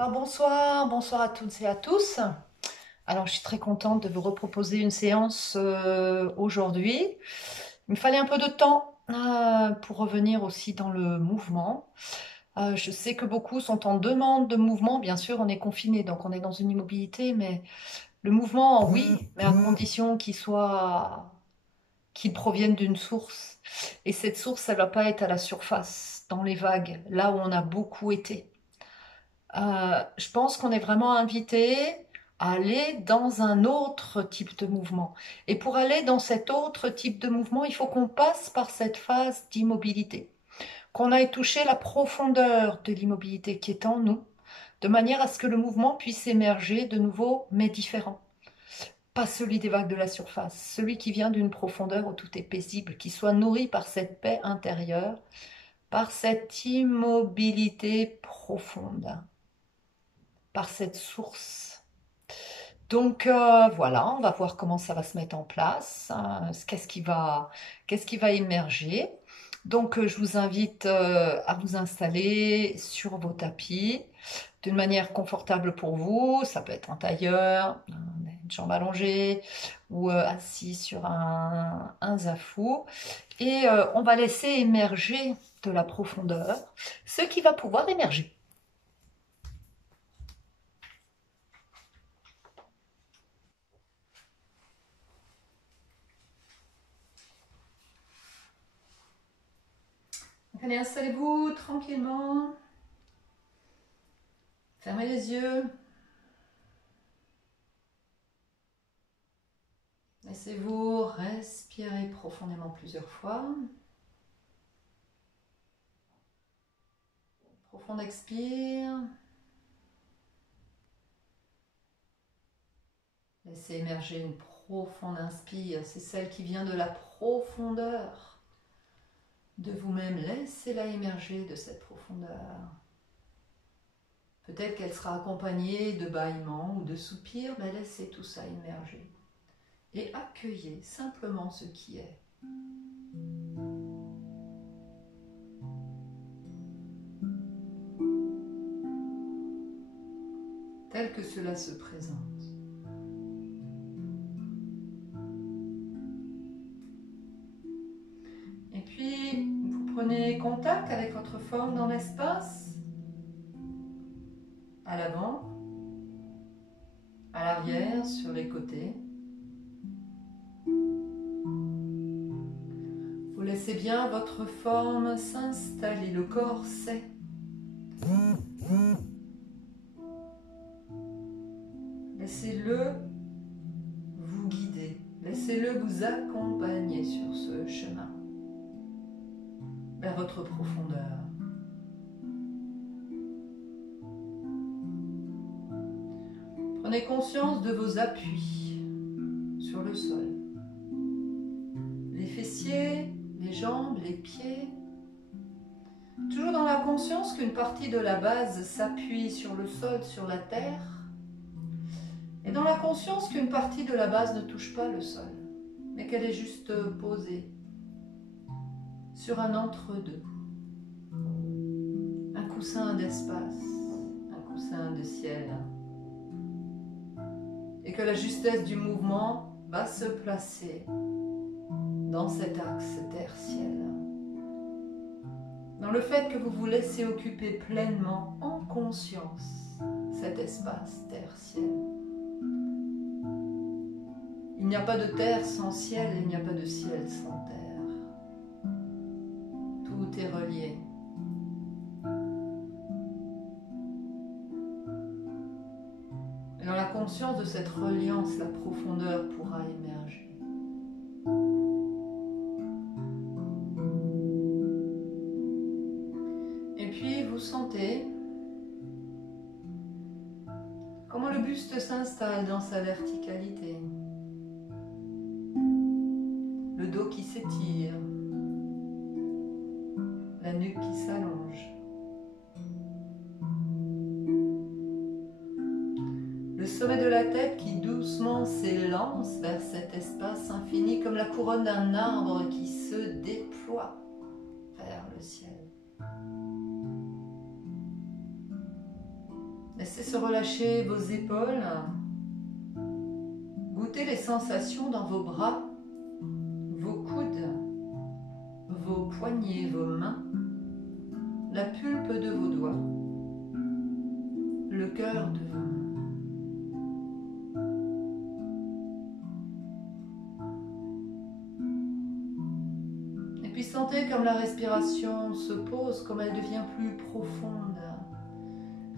Alors bonsoir à toutes et à tous. Alors je suis très contente de vous reproposer une séance aujourd'hui. Il me fallait un peu de temps pour revenir aussi dans le mouvement. Je sais que beaucoup sont en demande de mouvement. Bien sûr, on est confiné, donc on est dans une immobilité, mais le mouvement, oui, mais à condition qu'il provienne d'une source. Et cette source, elle ne va pas être à la surface, dans les vagues, là où on a beaucoup été. Je pense qu'on est vraiment invité à aller dans un autre type de mouvement. Et pour aller dans cet autre type de mouvement, il faut qu'on passe par cette phase d'immobilité, qu'on aille toucher la profondeur de l'immobilité qui est en nous, de manière à ce que le mouvement puisse émerger de nouveau, mais différent. Pas celui des vagues de la surface, celui qui vient d'une profondeur où tout est paisible, qui soit nourri par cette paix intérieure, par cette immobilité profonde, par cette source. Donc voilà, on va voir comment ça va se mettre en place, hein, qu'est-ce qui va émerger. Donc je vous invite à vous installer sur vos tapis d'une manière confortable pour vous. Ça peut être un tailleur, une jambe allongée ou assis sur un zafou. Et on va laisser émerger de la profondeur ce qui va pouvoir émerger. Donc, allez, installez-vous tranquillement. Fermez les yeux. Laissez-vous respirer profondément plusieurs fois. Profond expire. Laissez émerger une profonde inspire. C'est celle qui vient de la profondeur de vous-même. Laissez-la émerger de cette profondeur. Peut-être qu'elle sera accompagnée de bâillements ou de soupirs, mais laissez tout ça émerger. Et accueillez simplement ce qui est. Tel que cela se présente. Et puis, vous prenez contact avec votre forme dans l'espace, à l'avant, à l'arrière, sur les côtés. Vous laissez bien votre forme s'installer, le corps sait. Laissez-le vous guider, laissez-le vous accompagner sur ce chemin vers votre profondeur. Prenez conscience de vos appuis sur le sol. Les fessiers, les jambes, les pieds. Toujours dans la conscience qu'une partie de la base s'appuie sur le sol, sur la terre. Et dans la conscience qu'une partie de la base ne touche pas le sol, mais qu'elle est juste posée sur un entre-deux. Un coussin d'espace, un coussin de ciel. Et que la justesse du mouvement va se placer dans cet axe terre-ciel. Dans le fait que vous vous laissez occuper pleinement en conscience cet espace terre-ciel. Il n'y a pas de terre sans ciel et il n'y a pas de ciel sans terre. Tout est relié. Et dans la conscience de cette reliance, la profondeur pourra émerger. Et puis vous sentez comment le buste s'installe dans sa verticalité. Le dos qui s'étire, la nuque qui s'allonge. Le sommet de la tête qui doucement s'élance vers cet espace infini comme la couronne d'un arbre qui se déploie vers le ciel. Laissez se relâcher vos épaules. Goûtez les sensations dans vos bras, vos coudes, vos poignets, vos mains, la pulpe de vos doigts, le cœur de vos mains. Et puis sentez comme la respiration se pose, comme elle devient plus profonde,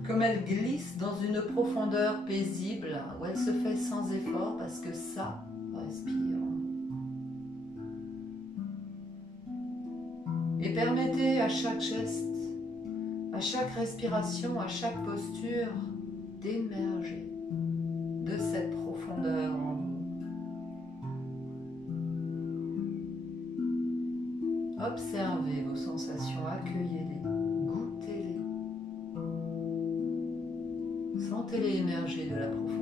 comme elle glisse dans une profondeur paisible, où elle se fait sans effort parce que ça respire. Et permettez à chaque geste, à chaque respiration, à chaque posture, d'émerger de cette profondeur en vous. Observez vos sensations, accueillez-les, goûtez-les. Sentez-les émerger de la profondeur.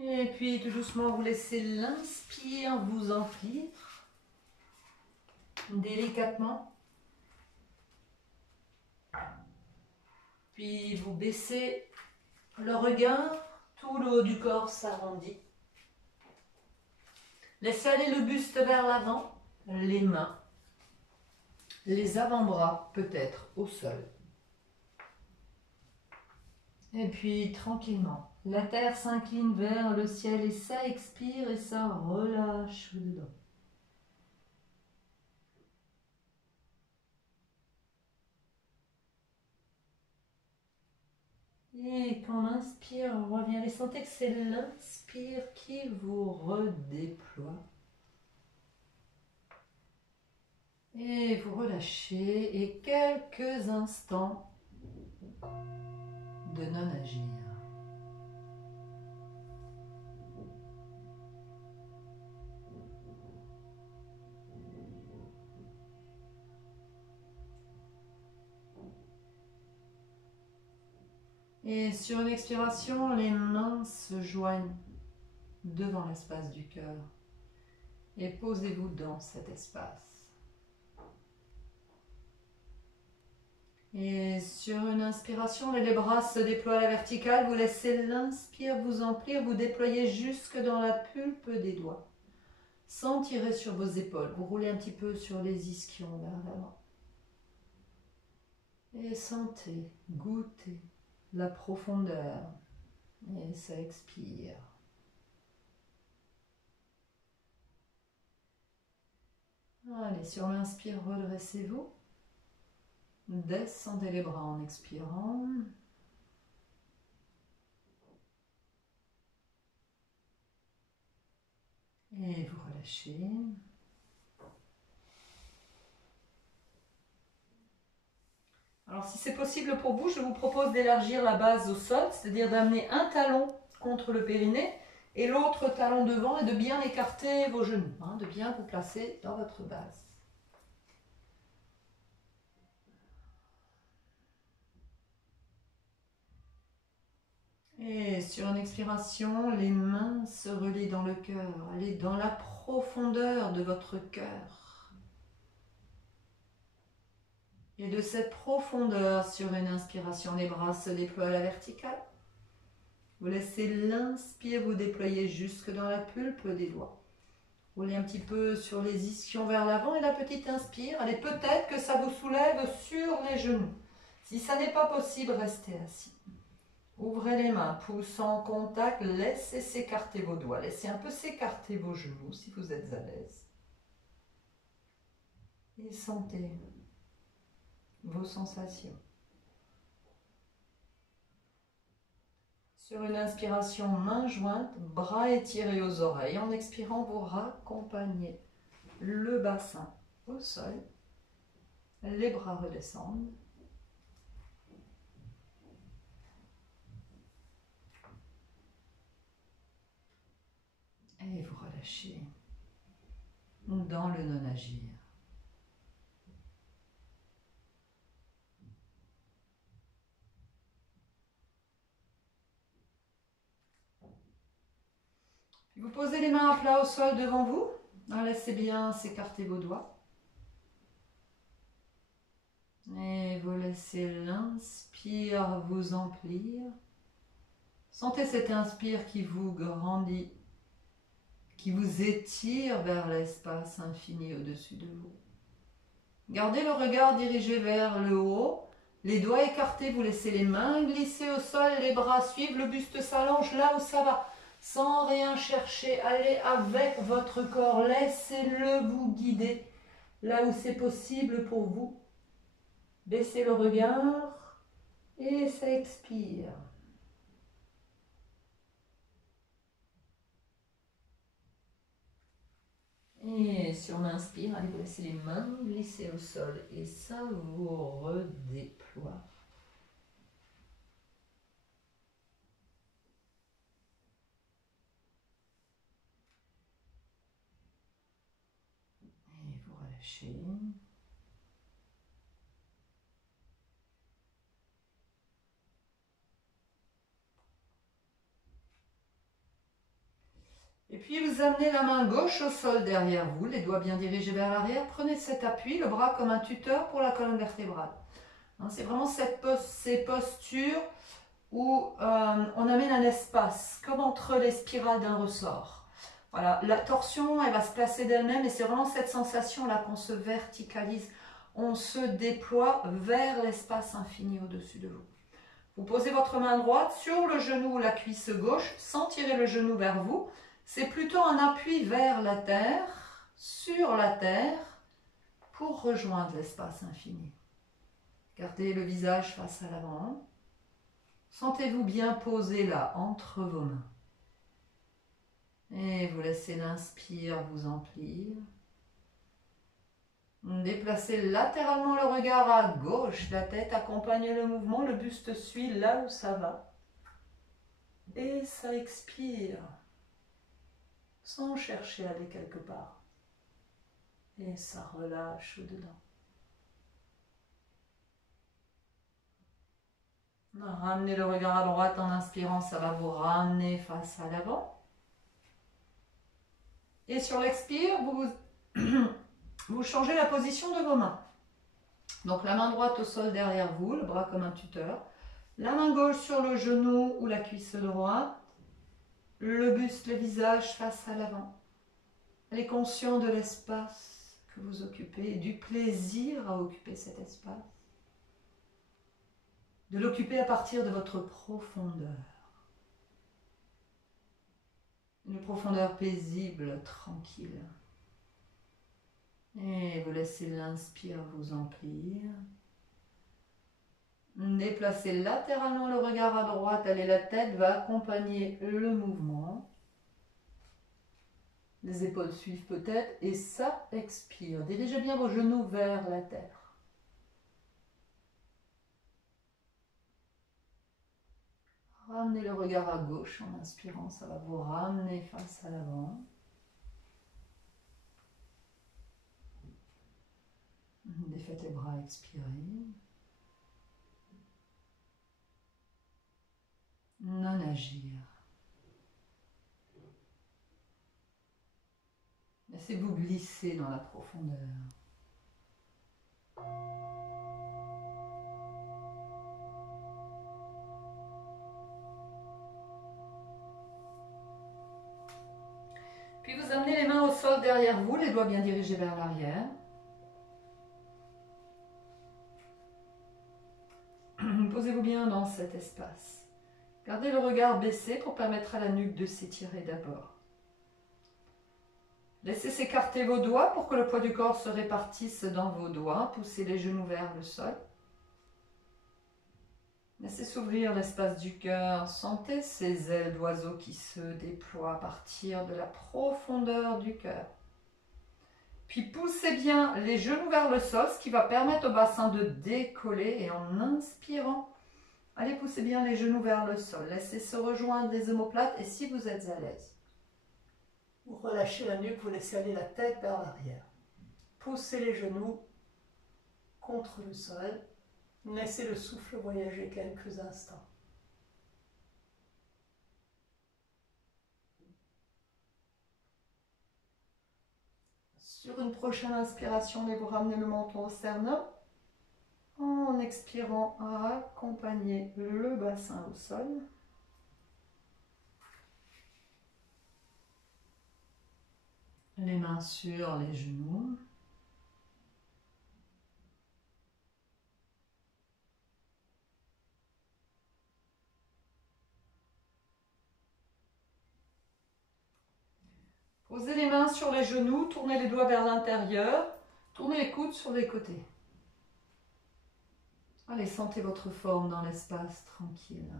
Et puis tout doucement, vous laissez l'inspire vous emplir délicatement. Puis vous baissez le regard, tout le haut du corps s'arrondit. Laissez aller le buste vers l'avant, les mains, les avant-bras peut-être au sol. Et puis tranquillement, la terre s'incline vers le ciel et ça expire et ça relâche dedans. Et quand l'inspire revient, et sentez que c'est l'inspire qui vous redéploie. Et vous relâchez et quelques instants de non-agir. Et sur une expiration, les mains se joignent devant l'espace du cœur et posez-vous dans cet espace. Et sur une inspiration, les bras se déploient à la verticale, vous laissez l'inspire vous emplir, vous déployez jusque dans la pulpe des doigts, sans tirer sur vos épaules. Vous roulez un petit peu sur les ischions vers l'avant. Et sentez, goûtez la profondeur. Et ça expire. Allez, sur l'inspire, redressez-vous. Descendez les bras en expirant. Et vous relâchez. Alors si c'est possible pour vous, je vous propose d'élargir la base au sol, c'est-à-dire d'amener un talon contre le périnée et l'autre talon devant et de bien écarter vos genoux, de bien vous placer dans votre base. Et sur une expiration, les mains se relient dans le cœur, allez dans la profondeur de votre cœur. Et de cette profondeur, sur une inspiration, les bras se déploient à la verticale. Vous laissez l'inspire vous déployer jusque dans la pulpe des doigts. Roulez un petit peu sur les ischions vers l'avant et la petite inspire. Allez, peut-être que ça vous soulève sur les genoux. Si ça n'est pas possible, restez assis. Ouvrez les mains, pouces en contact, laissez s'écarter vos doigts. Laissez un peu s'écarter vos genoux si vous êtes à l'aise. Et sentez vos sensations. Sur une inspiration, main jointe, bras étirés aux oreilles. En expirant, vous raccompagnez le bassin au sol. Les bras redescendent. Et vous relâchez dans le non-agir. Vous posez les mains à plat au sol devant vous. Laissez bien s'écarter vos doigts. Et vous laissez l'inspire vous emplir. Sentez cet inspire qui vous grandit, qui vous étire vers l'espace infini au-dessus de vous. Gardez le regard dirigé vers le haut. Les doigts écartés, vous laissez les mains glisser au sol, les bras suivent, le buste s'allonge là où ça va. Sans rien chercher, allez avec votre corps, laissez-le vous guider là où c'est possible pour vous. Baissez le regard et ça expire. Et sur l'inspire, allez vous laissez les mains glisser au sol et ça vous redéploie. Et vous relâchez. Et puis vous amenez la main gauche au sol derrière vous, les doigts bien dirigés vers l'arrière. Prenez cet appui, le bras comme un tuteur pour la colonne vertébrale. C'est vraiment ces postures où on amène un espace, comme entre les spirales d'un ressort. Voilà, la torsion, elle va se placer d'elle-même et c'est vraiment cette sensation-là qu'on se verticalise. On se déploie vers l'espace infini au-dessus de vous. Vous posez votre main droite sur le genou ou la cuisse gauche sans tirer le genou vers vous. C'est plutôt un appui vers la terre, sur la terre, pour rejoindre l'espace infini. Gardez le visage face à l'avant. Sentez-vous bien posé là, entre vos mains. Et vous laissez l'inspire vous emplir. Déplacez latéralement le regard à gauche. La tête accompagne le mouvement, le buste suit là où ça va. Et ça expire. Sans chercher à aller quelque part. Et ça relâche au-dedans. Ramenez le regard à droite en inspirant, ça va vous ramener face à l'avant. Et sur l'expire, vous changez la position de vos mains. Donc la main droite au sol derrière vous, le bras comme un tuteur. La main gauche sur le genou ou la cuisse droite. Le buste, le visage face à l'avant. Elle est consciente de l'espace que vous occupez et du plaisir à occuper cet espace. De l'occuper à partir de votre profondeur. Une profondeur paisible, tranquille. Et vous laissez l'inspire vous emplir. Déplacez latéralement le regard à droite, allez, la tête va accompagner le mouvement. Les épaules suivent peut-être et ça expire. Dirigez bien vos genoux vers la terre. Ramenez le regard à gauche en inspirant, ça va vous ramener face à l'avant. Défaites les bras, expirez. Non agir. Laissez-vous glisser dans la profondeur. Puis vous amenez les mains au sol derrière vous, les doigts bien dirigés vers l'arrière. Posez-vous bien dans cet espace. Gardez le regard baissé pour permettre à la nuque de s'étirer d'abord. Laissez s'écarter vos doigts pour que le poids du corps se répartisse dans vos doigts. Poussez les genoux vers le sol. Laissez s'ouvrir l'espace du cœur. Sentez ces ailes d'oiseau qui se déploient à partir de la profondeur du cœur. Puis poussez bien les genoux vers le sol, ce qui va permettre au bassin de décoller. Et en inspirant, allez pousser bien les genoux vers le sol. Laissez se rejoindre les omoplates et si vous êtes à l'aise, vous relâchez la nuque, vous laissez aller la tête vers l'arrière. Poussez les genoux contre le sol. Laissez le souffle voyager quelques instants. Sur une prochaine inspiration, allez vous ramener le menton au sternum. En expirant, accompagnez le bassin au sol. Les mains sur les genoux. Posez les mains sur les genoux, tournez les doigts vers l'intérieur, tournez les coudes sur les côtés. Allez, sentez votre forme dans l'espace, tranquille.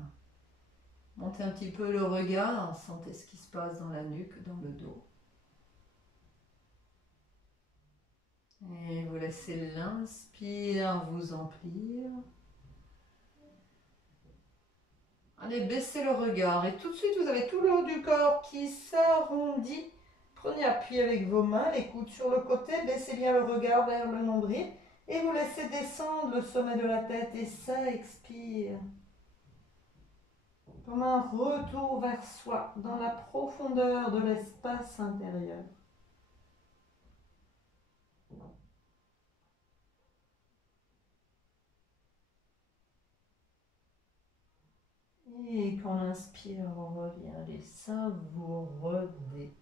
Montez un petit peu le regard, sentez ce qui se passe dans la nuque, dans le dos. Et vous laissez l'inspire vous emplir. Allez, baissez le regard et tout de suite vous avez tout le haut du corps qui s'arrondit. Prenez appui avec vos mains, les coudes sur le côté, baissez bien le regard vers le nombril et vous laissez descendre le sommet de la tête et ça expire. Comme un retour vers soi dans la profondeur de l'espace intérieur. Et quand on inspire, on revient les seins, vous redétendez.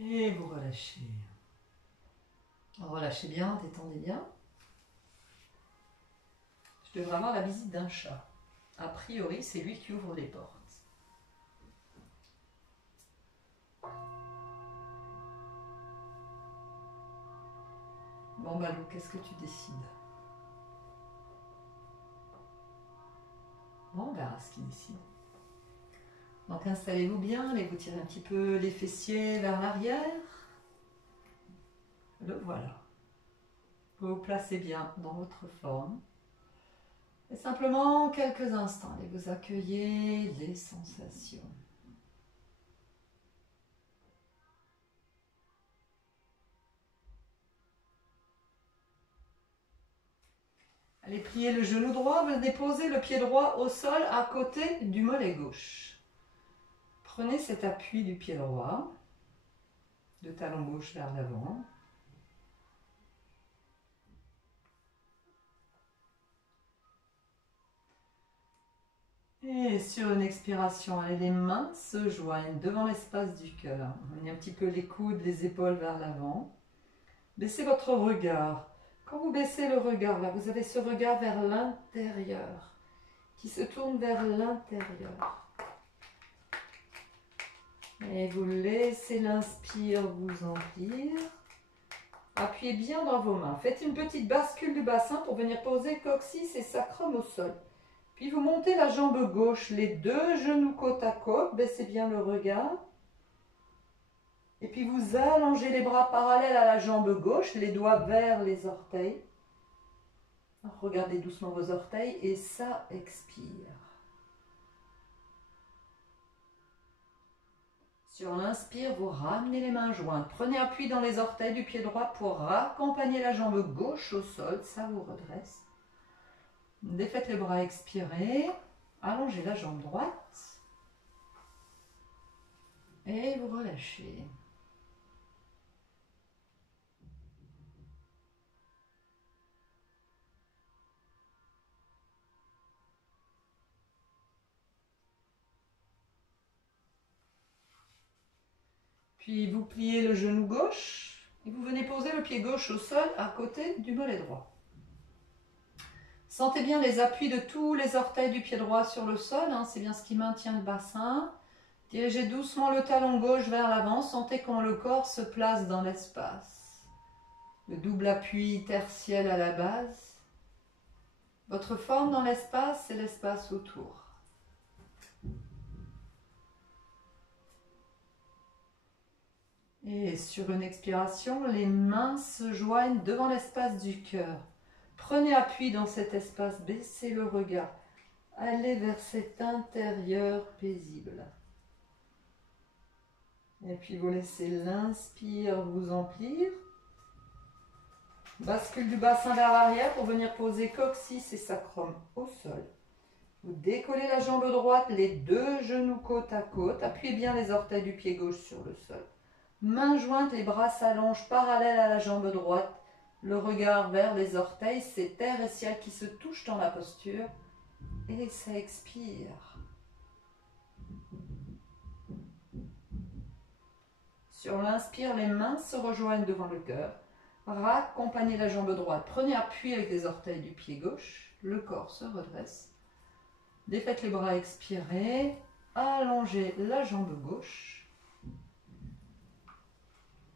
Et vous relâchez. Relâchez bien, détendez bien. Je devrais avoir la visite d'un chat. A priori, c'est lui qui ouvre les portes. Bon Balou, qu'est-ce que tu décides? Bon, on verra ce qu'il décide. Donc installez-vous bien, allez vous tirer un petit peu les fessiers vers l'arrière. Le voilà. Vous vous placez bien dans votre forme. Et simplement quelques instants, allez vous accueillir les sensations. Allez plier le genou droit, venez poser le pied droit au sol à côté du mollet gauche. Prenez cet appui du pied droit, de talon gauche vers l'avant. Et sur une expiration, allez, les mains se joignent devant l'espace du cœur. Menez un petit peu les coudes, les épaules vers l'avant. Baissez votre regard. Quand vous baissez le regard, là, vous avez ce regard vers l'intérieur, qui se tourne vers l'intérieur. Et vous laissez l'inspire vous emplir. Appuyez bien dans vos mains. Faites une petite bascule du bassin pour venir poser coccyx et sacrum au sol. Puis vous montez la jambe gauche, les deux genoux côte à côte, baissez bien le regard. Et puis vous allongez les bras parallèles à la jambe gauche, les doigts vers les orteils. Regardez doucement vos orteils et ça expire. Sur l'inspire, vous ramenez les mains jointes. Prenez appui dans les orteils du pied droit pour accompagner la jambe gauche au sol, ça vous redresse. Défaites les bras, expirez, allongez la jambe droite et vous relâchez. Puis vous pliez le genou gauche et vous venez poser le pied gauche au sol à côté du mollet droit. Sentez bien les appuis de tous les orteils du pied droit sur le sol, hein, c'est bien ce qui maintient le bassin. Dirigez doucement le talon gauche vers l'avant, sentez comment le corps se place dans l'espace. Le double appui tertiel à la base. Votre forme dans l'espace et l'espace autour. Et sur une expiration, les mains se joignent devant l'espace du cœur. Prenez appui dans cet espace, baissez le regard. Allez vers cet intérieur paisible. Et puis vous laissez l'inspire vous emplir. Bascule du bassin vers l'arrière pour venir poser coccyx et sacrum au sol. Vous décollez la jambe droite, les deux genoux côte à côte. Appuyez bien les orteils du pied gauche sur le sol. Mains jointes, les bras s'allongent parallèles à la jambe droite. Le regard vers les orteils, c'est terre et ciel qui se touchent dans la posture. Et ça expire. Sur l'inspire, les mains se rejoignent devant le cœur. Raccompagnez la jambe droite. Prenez appui avec les orteils du pied gauche. Le corps se redresse. Défaites les bras, expirez. Allongez la jambe gauche.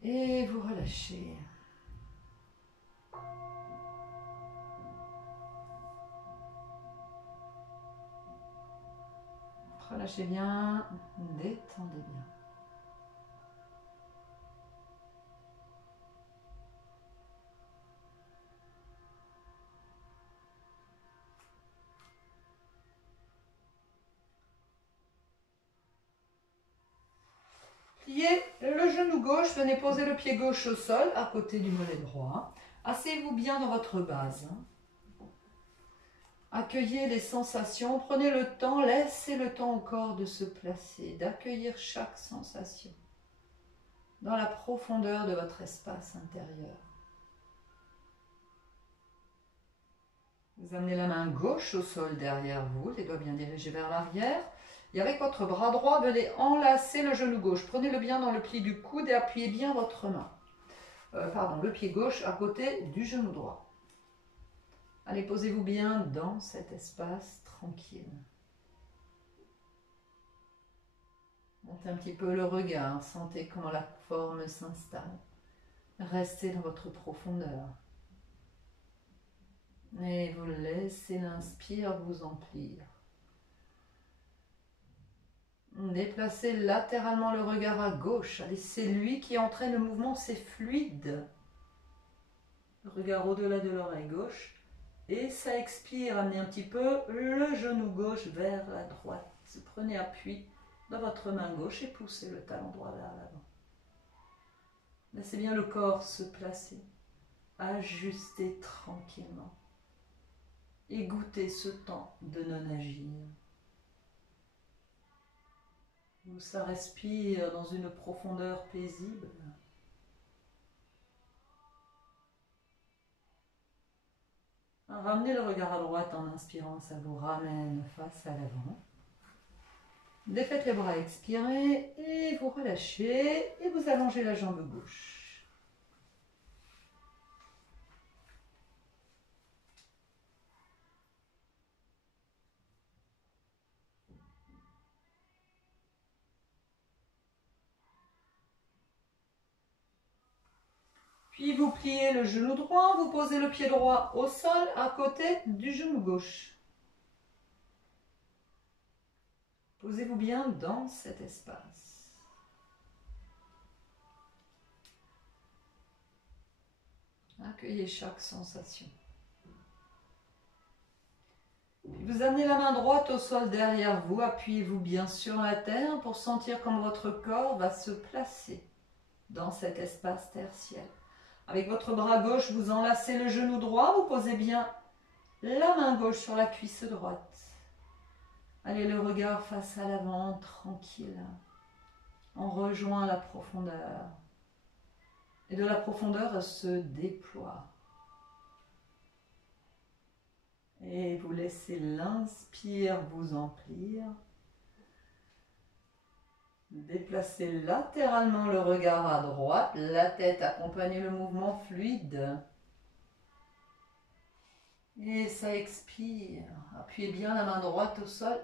Et vous relâchez. Relâchez bien, détendez bien. Pliez le genou gauche, venez poser le pied gauche au sol, à côté du mollet droit. Asseyez-vous bien dans votre base. Accueillez les sensations, prenez le temps, laissez le temps au corps de se placer, d'accueillir chaque sensation dans la profondeur de votre espace intérieur. Vous amenez la main gauche au sol derrière vous, les doigts bien dirigés vers l'arrière. Et avec votre bras droit, venez enlacer le genou gauche. Prenez-le bien dans le pli du coude et appuyez bien votre main. Le pied gauche à côté du genou droit. Allez, posez-vous bien dans cet espace tranquille. Montez un petit peu le regard, sentez comment la forme s'installe. Restez dans votre profondeur. Et vous laissez l'inspire vous emplir. Déplacez latéralement le regard à gauche. Allez, c'est lui qui entraîne le mouvement, c'est fluide. Le regard au-delà de l'oreille gauche. Et ça expire, amenez un petit peu le genou gauche vers la droite. Prenez appui dans votre main gauche et poussez le talon droit vers l'avant. Laissez bien le corps se placer. Ajustez tranquillement. Et goûtez ce temps de non-agir. Où ça respire dans une profondeur paisible. Ramenez le regard à droite en inspirant, ça vous ramène face à l'avant. Défaites les bras, expirez et vous relâchez et vous allongez la jambe gauche. Puis vous pliez le genou droit, vous posez le pied droit au sol à côté du genou gauche. Posez-vous bien dans cet espace. Accueillez chaque sensation. Puis vous amenez la main droite au sol derrière vous, appuyez-vous bien sur la terre pour sentir comment votre corps va se placer dans cet espace tertiel. Avec votre bras gauche, vous enlacez le genou droit, vous posez bien la main gauche sur la cuisse droite. Allez, le regard face à l'avant, tranquille. On rejoint la profondeur. Et de la profondeur, elle se déploie. Et vous laissez l'inspire vous emplir. Déplacez latéralement le regard à droite, la tête accompagne le mouvement fluide. Et ça expire. Appuyez bien la main droite au sol.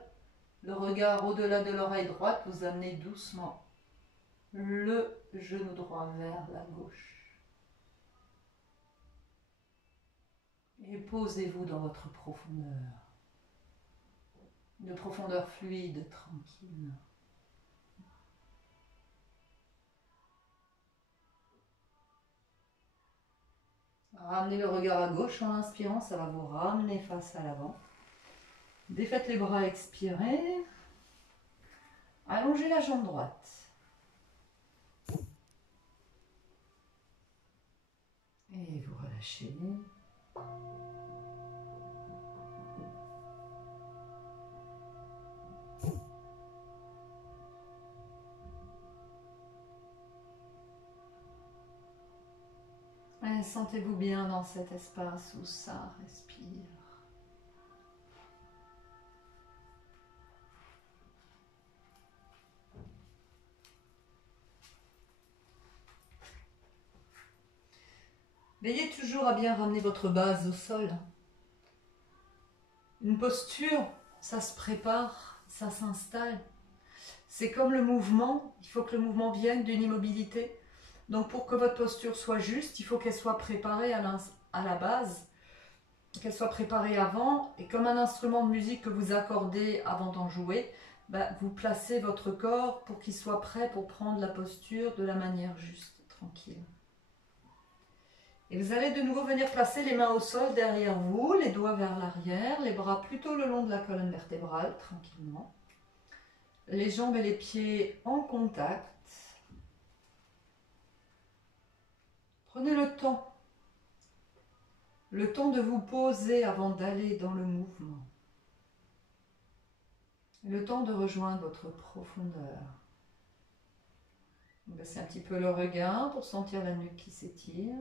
Le regard au-delà de l'oreille droite, vous amenez doucement le genou droit vers la gauche. Et posez-vous dans votre profondeur. Une profondeur fluide, tranquille. Ramenez le regard à gauche en inspirant, ça va vous ramener face à l'avant. Défaites les bras, expirez. Allongez la jambe droite. Et vous relâchez. Sentez-vous bien dans cet espace où ça respire. Veillez toujours à bien ramener votre base au sol. Une posture, ça se prépare, ça s'installe. C'est comme le mouvement, il faut que le mouvement vienne d'une immobilité. Donc pour que votre posture soit juste, il faut qu'elle soit préparée à la base, qu'elle soit préparée avant. Et comme un instrument de musique que vous accordez avant d'en jouer, vous placez votre corps pour qu'il soit prêt pour prendre la posture de la manière juste, tranquille. Et vous allez de nouveau venir placer les mains au sol derrière vous, les doigts vers l'arrière, les bras plutôt le long de la colonne vertébrale, tranquillement. Les jambes et les pieds en contact. Prenez le temps de vous poser avant d'aller dans le mouvement. Le temps de rejoindre votre profondeur. Baissez un petit peu le regard pour sentir la nuque qui s'étire.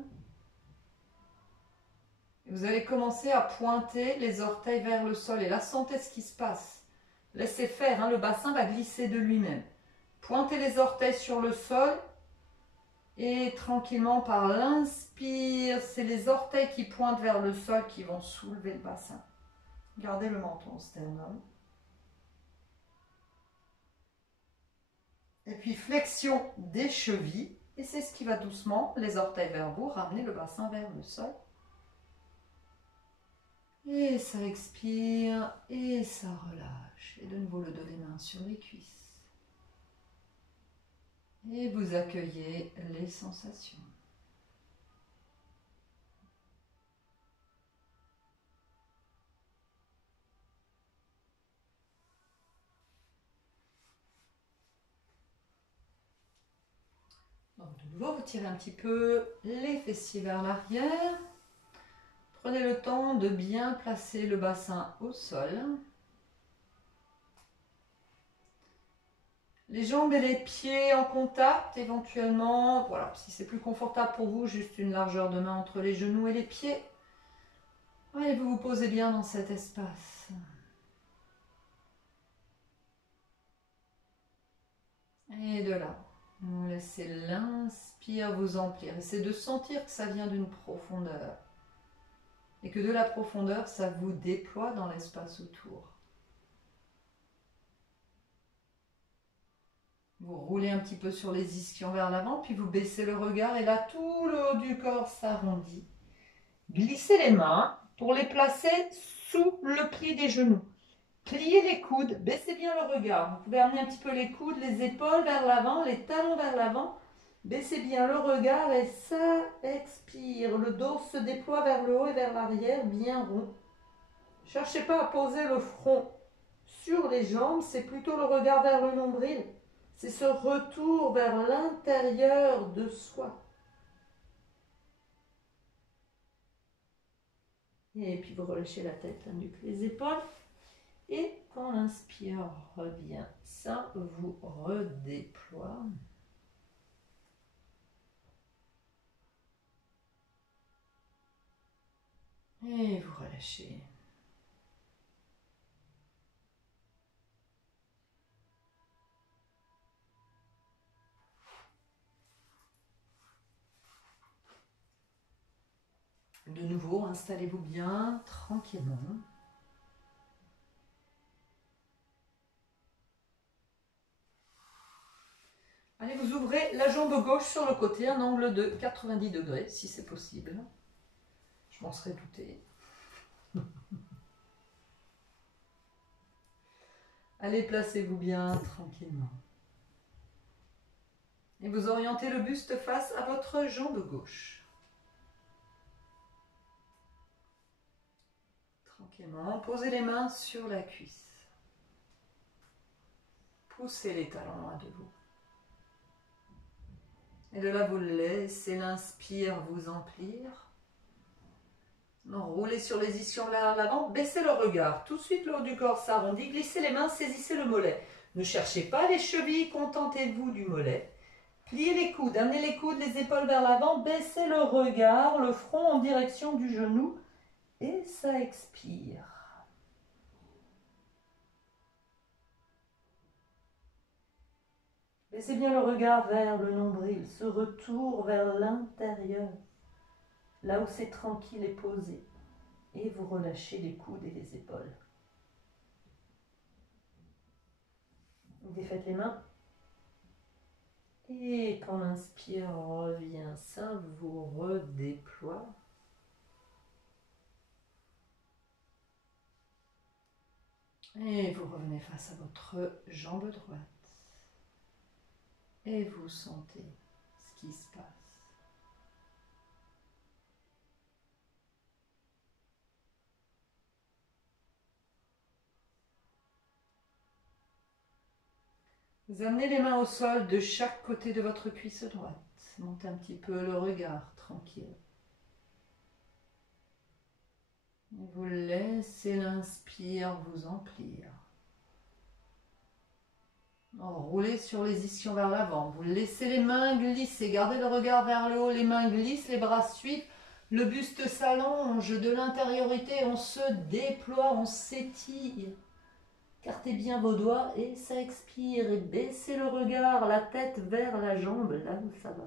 Vous allez commencer à pointer les orteils vers le sol. Et là, sentez ce qui se passe. Laissez faire, hein, le bassin va glisser de lui-même. Pointez les orteils sur le sol. Et tranquillement, par l'inspire, c'est les orteils qui pointent vers le sol qui vont soulever le bassin. Gardez le menton au sternum. Et puis, flexion des chevilles. Et c'est ce qui va doucement, les orteils vers vous, ramener le bassin vers le sol. Et ça expire, et ça relâche. Et de nouveau le dos des mains sur les cuisses. Et vous accueillez les sensations. Donc de nouveau, vous tirez un petit peu les fessiers vers l'arrière. Prenez le temps de bien placer le bassin au sol. Les jambes et les pieds en contact, éventuellement. Voilà, si c'est plus confortable pour vous, juste une largeur de main entre les genoux et les pieds. Et vous vous posez bien dans cet espace. Et de là, vous laissez l'inspire vous emplir. Essayez de sentir que ça vient d'une profondeur. Et que de la profondeur, ça vous déploie dans l'espace autour. Vous roulez un petit peu sur les ischions vers l'avant, puis vous baissez le regard et là, tout le haut du corps s'arrondit. Glissez les mains pour les placer sous le pli des genoux. Pliez les coudes, baissez bien le regard. Vous pouvez amener un petit peu les coudes, les épaules vers l'avant, les talons vers l'avant. Baissez bien le regard et ça expire. Le dos se déploie vers le haut et vers l'arrière, bien rond. Cherchez pas à poser le front sur les jambes, c'est plutôt le regard vers le nombril. C'est ce retour vers l'intérieur de soi. Et puis vous relâchez la tête, la nuque, les épaules. Et quand l'inspire revient, ça vous redéploie. Et vous relâchez. De nouveau, installez-vous bien, tranquillement. Allez, vous ouvrez la jambe gauche sur le côté, un angle de 90 degrés, si c'est possible. Je m'en serais douté. Allez, placez-vous bien tranquillement. Et vous orientez le buste face à votre jambe gauche. Tranquillement, posez les mains sur la cuisse. Poussez les talons à vous. Et de là, vous laissez l'inspire vous emplir. Roulez sur les ischions vers l'avant, baissez le regard. Tout de suite, le haut du corps s'arrondit. Glissez les mains, saisissez le mollet. Ne cherchez pas les chevilles, contentez-vous du mollet. Pliez les coudes, amenez les coudes, les épaules vers l'avant, baissez le regard, le front en direction du genou. Et ça expire. Laissez bien le regard vers le nombril, ce retour vers l'intérieur, là où c'est tranquille et posé. Et vous relâchez les coudes et les épaules. Vous défaites les mains. Et quand l'inspire revient, ça vous redéploie. Et vous revenez face à votre jambe droite. Et vous sentez ce qui se passe. Vous amenez les mains au sol de chaque côté de votre cuisse droite. Montez un petit peu le regard, tranquille. Et vous laissez l'inspire vous emplir. Roulez sur les ischions vers l'avant. Vous laissez les mains glisser. Gardez le regard vers le haut. Les mains glissent, les bras suivent. Le buste s'allonge de l'intériorité. On se déploie, on s'étire. Écartez bien vos doigts et ça expire. Et baissez le regard, la tête vers la jambe, là où ça va.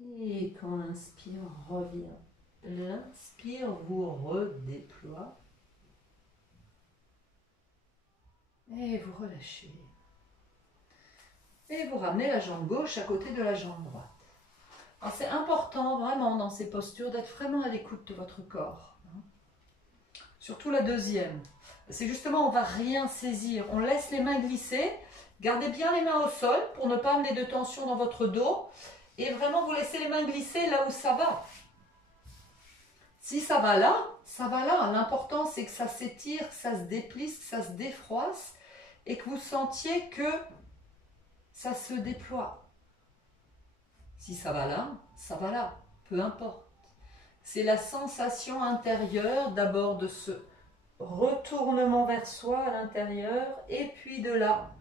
Et quand l'inspire revient, l'inspire vous redéploie. Et vous relâchez. Et vous ramenez la jambe gauche à côté de la jambe droite. C'est important vraiment dans ces postures d'être vraiment à l'écoute de votre corps. Surtout la deuxième. C'est justement, on ne va rien saisir. On laisse les mains glisser. Gardez bien les mains au sol pour ne pas amener de tension dans votre dos. Et vraiment, vous laissez les mains glisser là où ça va. Si ça va là, ça va là. L'important, c'est que ça s'étire, que ça se déplisse, que ça se défroisse et que vous sentiez que ça se déploie. Si ça va là, peu importe. C'est la sensation intérieure d'abord de ce retournement vers soi à l'intérieur et puis de là,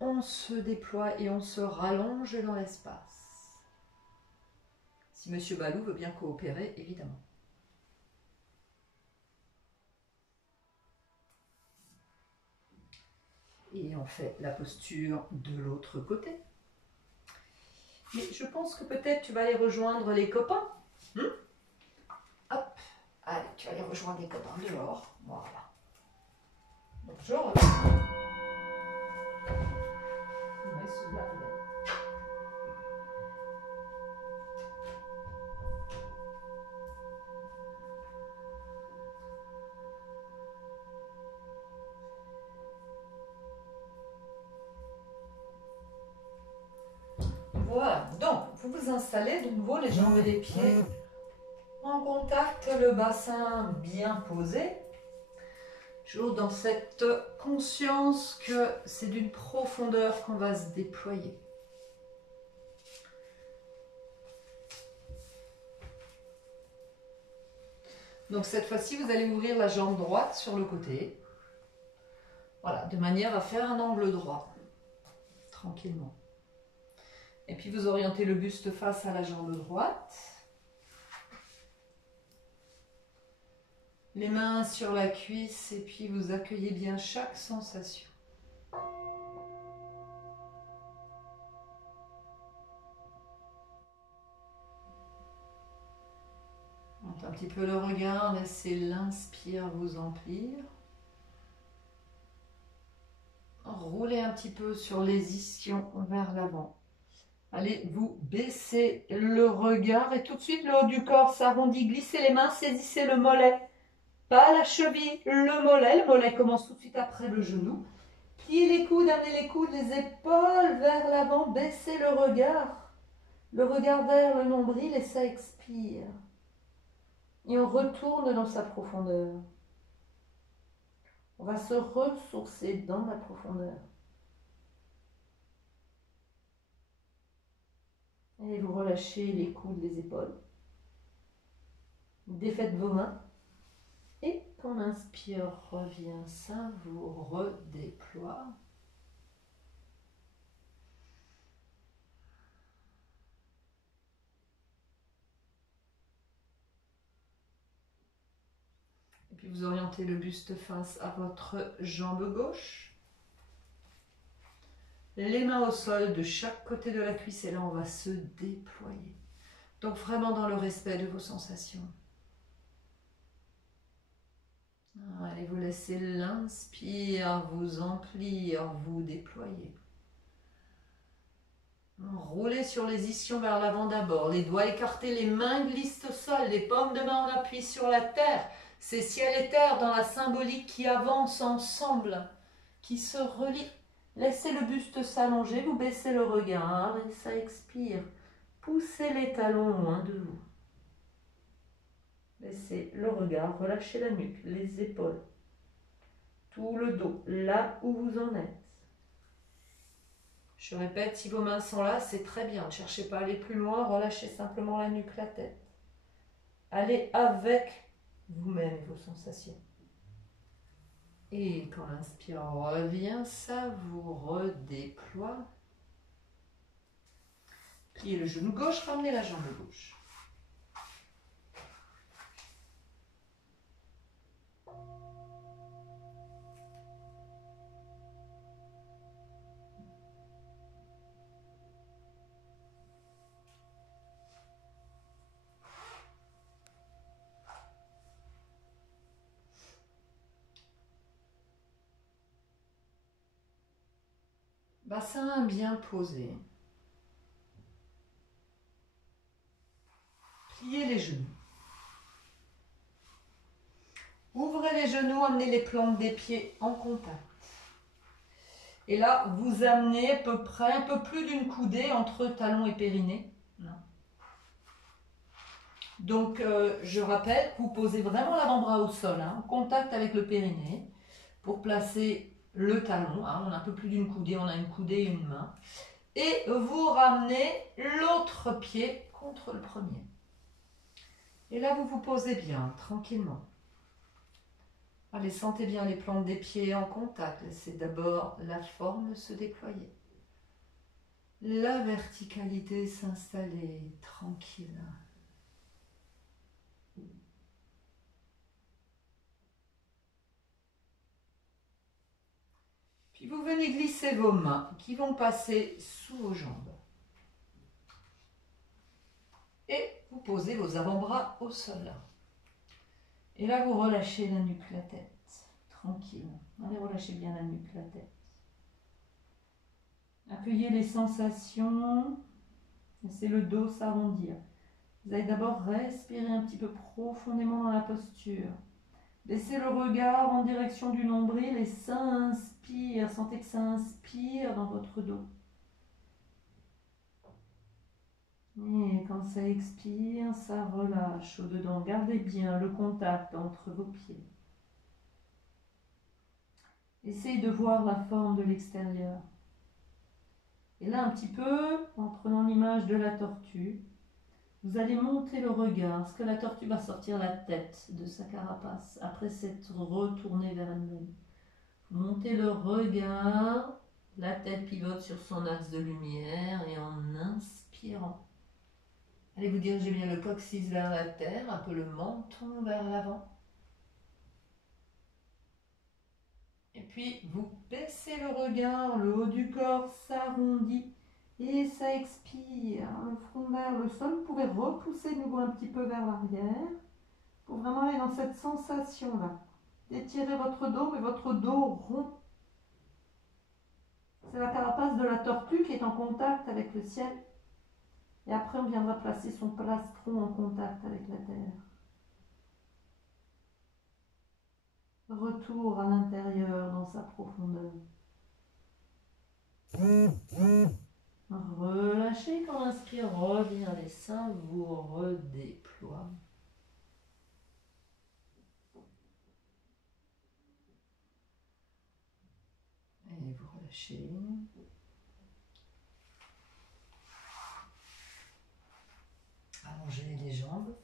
on se déploie et on se rallonge dans l'espace. Si Monsieur Balou veut bien coopérer, évidemment. Et on fait la posture de l'autre côté. Mais je pense que peut-être tu vas aller rejoindre les copains. Hop, allez, tu vas aller rejoindre les copains dehors. Voilà. Bonjour. Voilà, donc vous vous installez de nouveau les jambes et les pieds en contact, le bassin bien posé. Toujours dans cette conscience que c'est d'une profondeur qu'on va se déployer. Donc cette fois-ci, vous allez ouvrir la jambe droite sur le côté. Voilà, de manière à faire un angle droit. Tranquillement. Et puis vous orientez le buste face à la jambe droite. Les mains sur la cuisse et puis vous accueillez bien chaque sensation. Montez un petit peu le regard, laissez l'inspire vous emplir. Roulez un petit peu sur les ischions vers l'avant. Allez, vous baissez le regard et tout de suite le haut du corps s'arrondit. Glissez les mains, saisissez le mollet. Pas la cheville, le mollet. Le mollet commence tout de suite après le genou. Pliez les coudes, amenez les coudes, les épaules vers l'avant. Baissez le regard. Le regard vers le nombril et ça expire. Et on retourne dans sa profondeur. On va se ressourcer dans la profondeur. Et vous relâchez les coudes, les épaules. Défaites vos mains. Et quand l'inspire revient, ça vous redéploie. Et puis vous orientez le buste face à votre jambe gauche. Les mains au sol de chaque côté de la cuisse et là on va se déployer. Donc vraiment dans le respect de vos sensations. Allez, vous laissez l'inspire vous emplir, vous déployer. Roulez sur les ischions vers l'avant d'abord. Les doigts écartés, les mains glissent au sol, les paumes de main en appui sur la terre. C'est ciel et terre dans la symbolique qui avance ensemble, qui se relient. Laissez le buste s'allonger, vous baissez le regard et ça expire. Poussez les talons loin de vous. Laissez le regard, relâchez la nuque, les épaules, tout le dos, là où vous en êtes. Je répète, si vos mains sont là, c'est très bien. Ne cherchez pas à aller plus loin, relâchez simplement la nuque, la tête. Allez avec vous-même et vos sensations. Et quand l'inspire revient, ça vous redéploie. Pliez le genou gauche, ramenez la jambe gauche. Bassin bien posé. Pliez les genoux. Ouvrez les genoux, amenez les plantes des pieds en contact. Et là, vous amenez à peu près un peu plus d'une coudée entre talon et périnée. Non. Donc, je rappelle que vous posez vraiment l'avant-bras au sol, en contact avec le périnée, pour placer le talon. On a un peu plus d'une coudée, on a une coudée et une main. Et vous ramenez l'autre pied contre le premier. Et là, vous vous posez bien, tranquillement. Allez, sentez bien les plantes des pieds en contact. Laissez d'abord la forme se déployer. La verticalité s'installer, tranquille. Puis vous venez glisser vos mains qui vont passer sous vos jambes. Et vous posez vos avant-bras au sol. Et là, vous relâchez la nuque, la tête. Tranquille. Allez, relâchez bien la nuque, la tête. Accueillez les sensations. Laissez le dos s'arrondir. Vous allez d'abord respirer un petit peu profondément dans la posture. Laissez le regard en direction du nombril et ça inspire. Sentez que ça inspire dans votre dos. Et quand ça expire, ça relâche au-dedans. Gardez bien le contact entre vos pieds. Essayez de voir la forme de l'extérieur. Et là, un petit peu, en prenant l'image de la tortue, vous allez monter le regard. Est-ce que la tortue va sortir la tête de sa carapace après s'être retournée vers elle-même? Montez le regard, la tête pivote sur son axe de lumière et en inspirant, allez vous diriger bien le coccyx vers la terre, un peu le menton vers l'avant. Et puis vous baissez le regard, le haut du corps s'arrondit et ça expire. Le front vers le sol, vous pouvez repousser de nouveau un petit peu vers l'arrière pour vraiment aller dans cette sensation-là. Étirez votre dos, mais votre dos rond. C'est la carapace de la tortue qui est en contact avec le ciel. Et après, on viendra placer son plastron en contact avec la terre. Retour à l'intérieur dans sa profondeur. Relâchez quand on inspire, revient les seins, vous redéploie. Et vous relâchez. Allongez les jambes.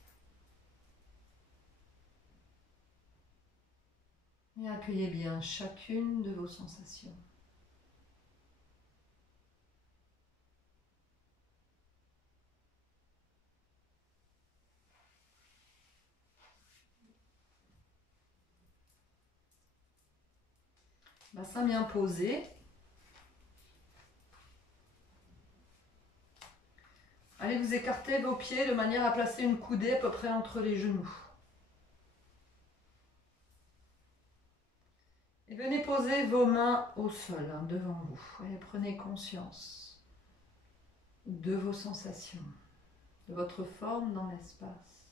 Et accueillez bien chacune de vos sensations. Bassin bien posé. Allez vous écarter vos pieds de manière à placer une coudée à peu près entre les genoux. Et venez poser vos mains au sol, devant vous. Et prenez conscience de vos sensations, de votre forme dans l'espace,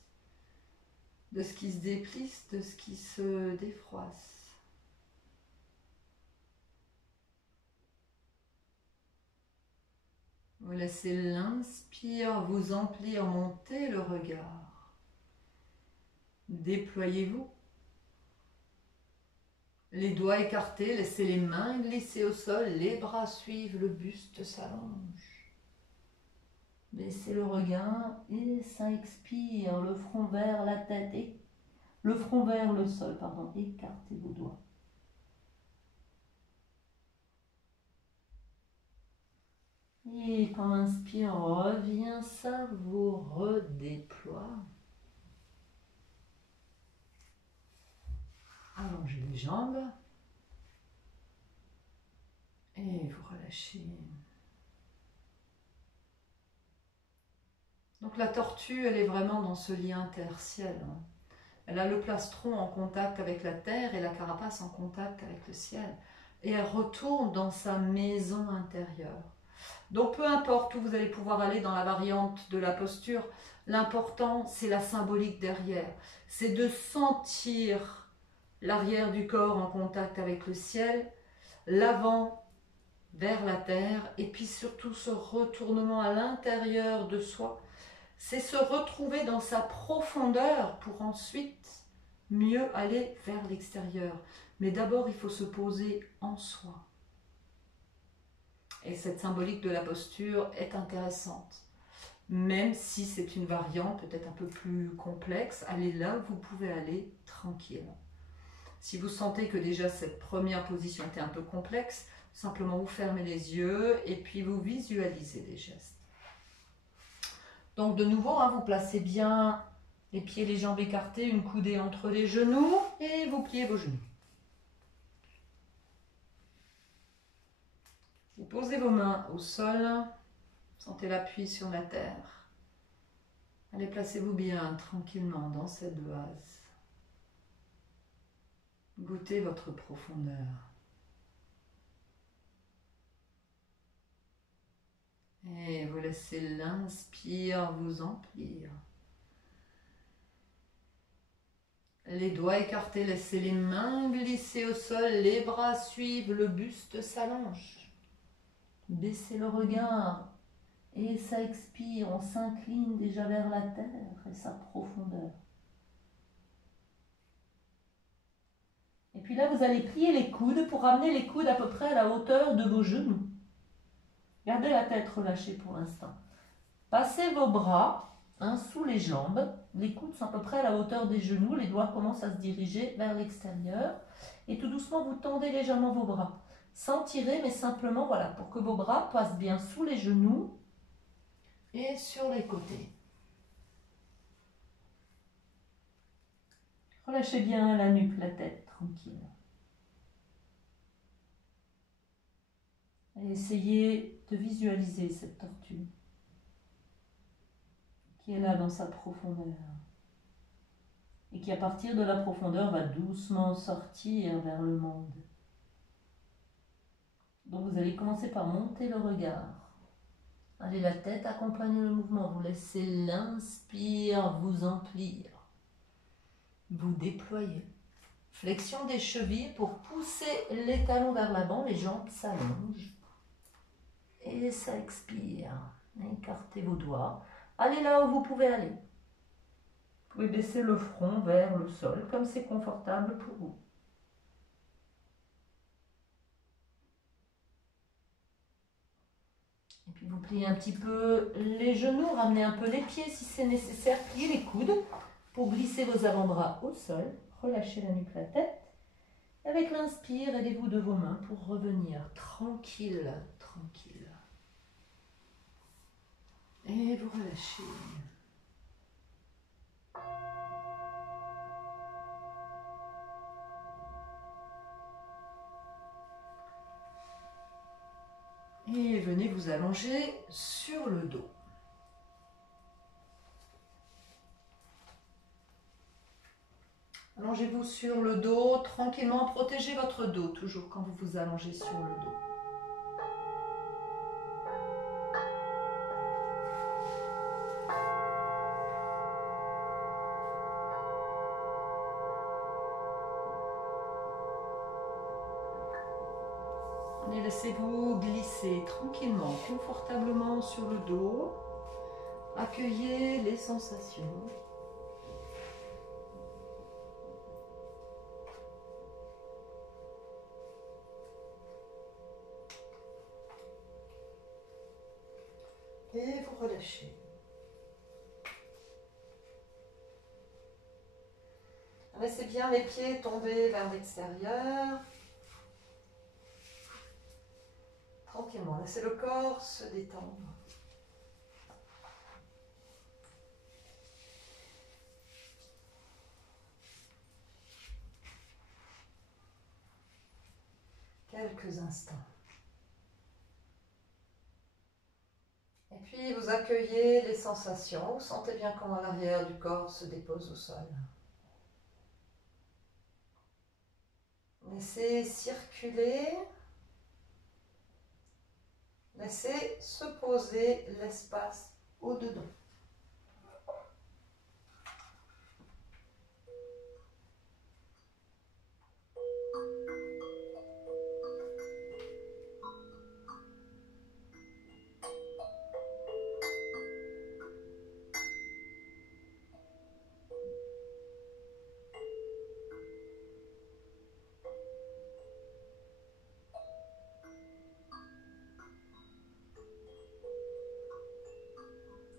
de ce qui se déplisse, de ce qui se défroisse. Vous laissez l'inspire vous emplir, monter le regard. Déployez-vous. Les doigts écartés, laissez les mains glisser au sol, les bras suivent, le buste s'allonge. Baissez le regard et ça expire, le front vers la tête et le front vers le sol, pardon, écartez vos doigts. Et quand on inspire, revient ça, vous redéploie. Allongez les jambes. Et vous relâchez. Donc la tortue, elle est vraiment dans ce lien terre-ciel. Elle a le plastron en contact avec la terre et la carapace en contact avec le ciel. Et elle retourne dans sa maison intérieure. Donc peu importe où vous allez pouvoir aller dans la variante de la posture, l'important c'est la symbolique derrière. C'est de sentir l'arrière du corps en contact avec le ciel, l'avant vers la terre et puis surtout ce retournement à l'intérieur de soi. C'est se retrouver dans sa profondeur pour ensuite mieux aller vers l'extérieur. Mais d'abord, il faut se poser en soi. Et cette symbolique de la posture est intéressante. Même si c'est une variante peut-être un peu plus complexe, allez là où vous pouvez aller tranquille. Si vous sentez que déjà cette première position était un peu complexe, simplement vous fermez les yeux et puis vous visualisez les gestes. Donc de nouveau, vous placez bien les pieds, les jambes écartées, une coudée entre les genoux et vous pliez vos genoux. Vous posez vos mains au sol, sentez l'appui sur la terre. Allez, placez-vous bien tranquillement dans cette base. Goûtez votre profondeur. Et vous laissez l'inspire vous emplir. Les doigts écartés, laissez les mains glisser au sol, les bras suivent, le buste s'allonge. Baissez le regard et ça expire, on s'incline déjà vers la terre et sa profondeur. Et puis là, vous allez plier les coudes pour ramener les coudes à peu près à la hauteur de vos genoux. Gardez la tête relâchée pour l'instant. Passez vos bras sous les jambes. Les coudes sont à peu près à la hauteur des genoux. Les doigts commencent à se diriger vers l'extérieur. Et tout doucement, vous tendez légèrement vos bras. Sans tirer, mais simplement, voilà, pour que vos bras passent bien sous les genoux et sur les côtés. Relâchez bien la nuque, la tête, tranquille. Et essayez de visualiser cette tortue qui est là dans sa profondeur et qui à partir de la profondeur va doucement sortir vers le monde. Donc vous allez commencer par monter le regard Allez, la tête accompagne le mouvement. Vous laissez l'inspire vous emplir. Vous déployez. Flexion des chevilles pour pousser les talons vers l'avant. Les jambes s'allongent. Et ça expire. Écartez vos doigts. Allez là où vous pouvez aller. Vous pouvez baisser le front vers le sol, comme c'est confortable pour vous. Et puis vous pliez un petit peu les genoux, ramenez un peu les pieds si c'est nécessaire, pliez les coudes pour glisser vos avant-bras au sol. Relâchez la nuque, la tête. Avec l'inspire, aidez-vous de vos mains pour revenir tranquille, tranquille. Et vous relâchez. Et venez vous allonger sur le dos. Allongez-vous sur le dos, tranquillement, protégez votre dos toujours quand vous vous allongez sur le dos. Et laissez-vous glisser tranquillement, confortablement sur le dos. Accueillez les sensations. Et vous relâchez. Laissez bien les pieds tomber vers l'extérieur. Tranquillement, laissez le corps se détendre. Quelques instants. Et puis vous accueillez les sensations. Vous sentez bien comment l'arrière du corps se dépose au sol. Laissez circuler. Laissez se poser l'espace au-dedans.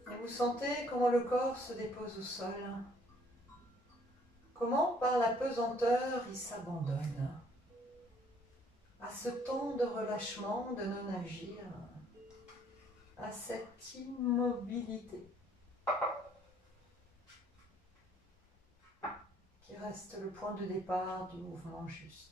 Et vous sentez comment le corps se dépose au sol. Comment par la pesanteur il s'abandonne à ce temps de relâchement, de non-agir, à cette immobilité qui reste le point de départ du mouvement juste.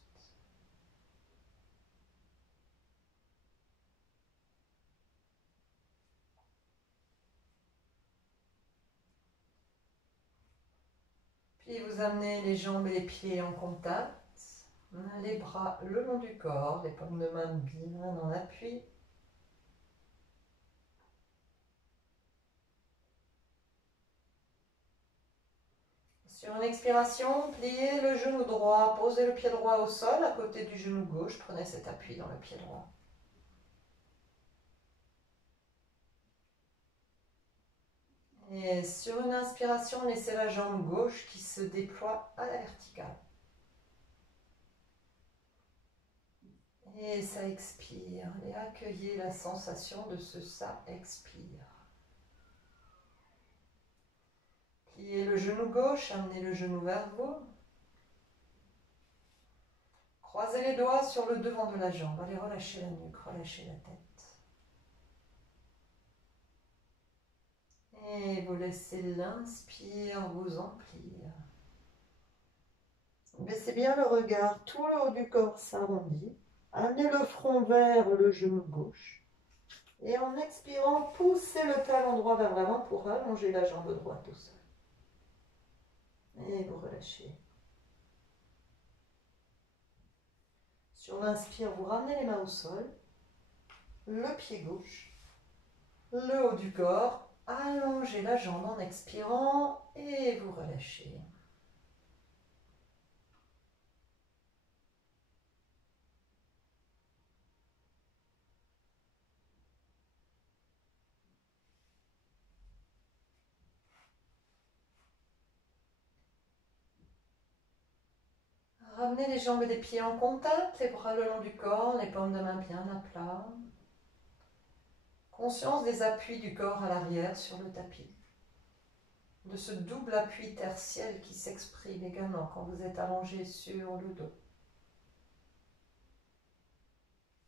Puis vous amenez les jambes et les pieds en contact, les bras le long du corps, les paumes de main bien en appui. Sur une expiration, pliez le genou droit, posez le pied droit au sol à côté du genou gauche, prenez cet appui dans le pied droit. Et sur une inspiration, laissez la jambe gauche qui se déploie à la verticale. Et ça expire. Et accueillez la sensation de ce ça expire. Pliez le genou gauche, amenez le genou vers vous. Croisez les doigts sur le devant de la jambe. Allez, relâchez la nuque, relâchez la tête. Et vous laissez l'inspire vous emplir. Baissez bien le regard, tout le haut du corps s'arrondit. Amenez le front vers le genou gauche. Et en expirant, poussez le talon droit vers l'avant pour allonger la jambe droite au sol. Et vous relâchez. Sur l'inspire, vous ramenez les mains au sol. Le pied gauche. le haut du corps. Allongez la jambe en expirant et vous relâchez. Ramenez les jambes et les pieds en contact, les bras le long du corps, les paumes de main bien à plat. Conscience des appuis du corps à l'arrière sur le tapis. De ce double appui tertiel qui s'exprime également quand vous êtes allongé sur le dos.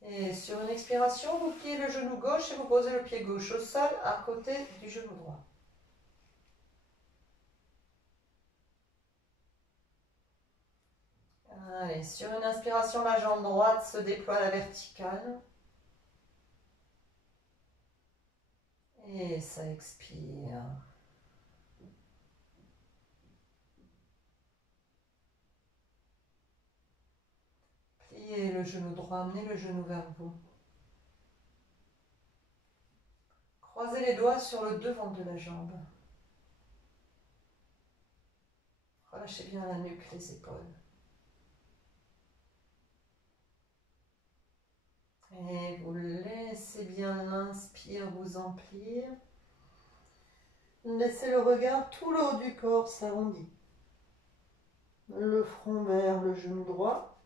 Et sur une expiration, vous pliez le genou gauche et vous posez le pied gauche au sol à côté du genou droit. Allez, sur une inspiration, la jambe droite se déploie à la verticale. Et ça expire. Pliez le genou droit, amenez le genou vers vous. Croisez les doigts sur le devant de la jambe. Relâchez bien la nuque, les épaules. Et vous laissez bien l'inspire vous emplir. Laissez le regard, tout le haut du corps s'arrondit. Le front vers le genou droit.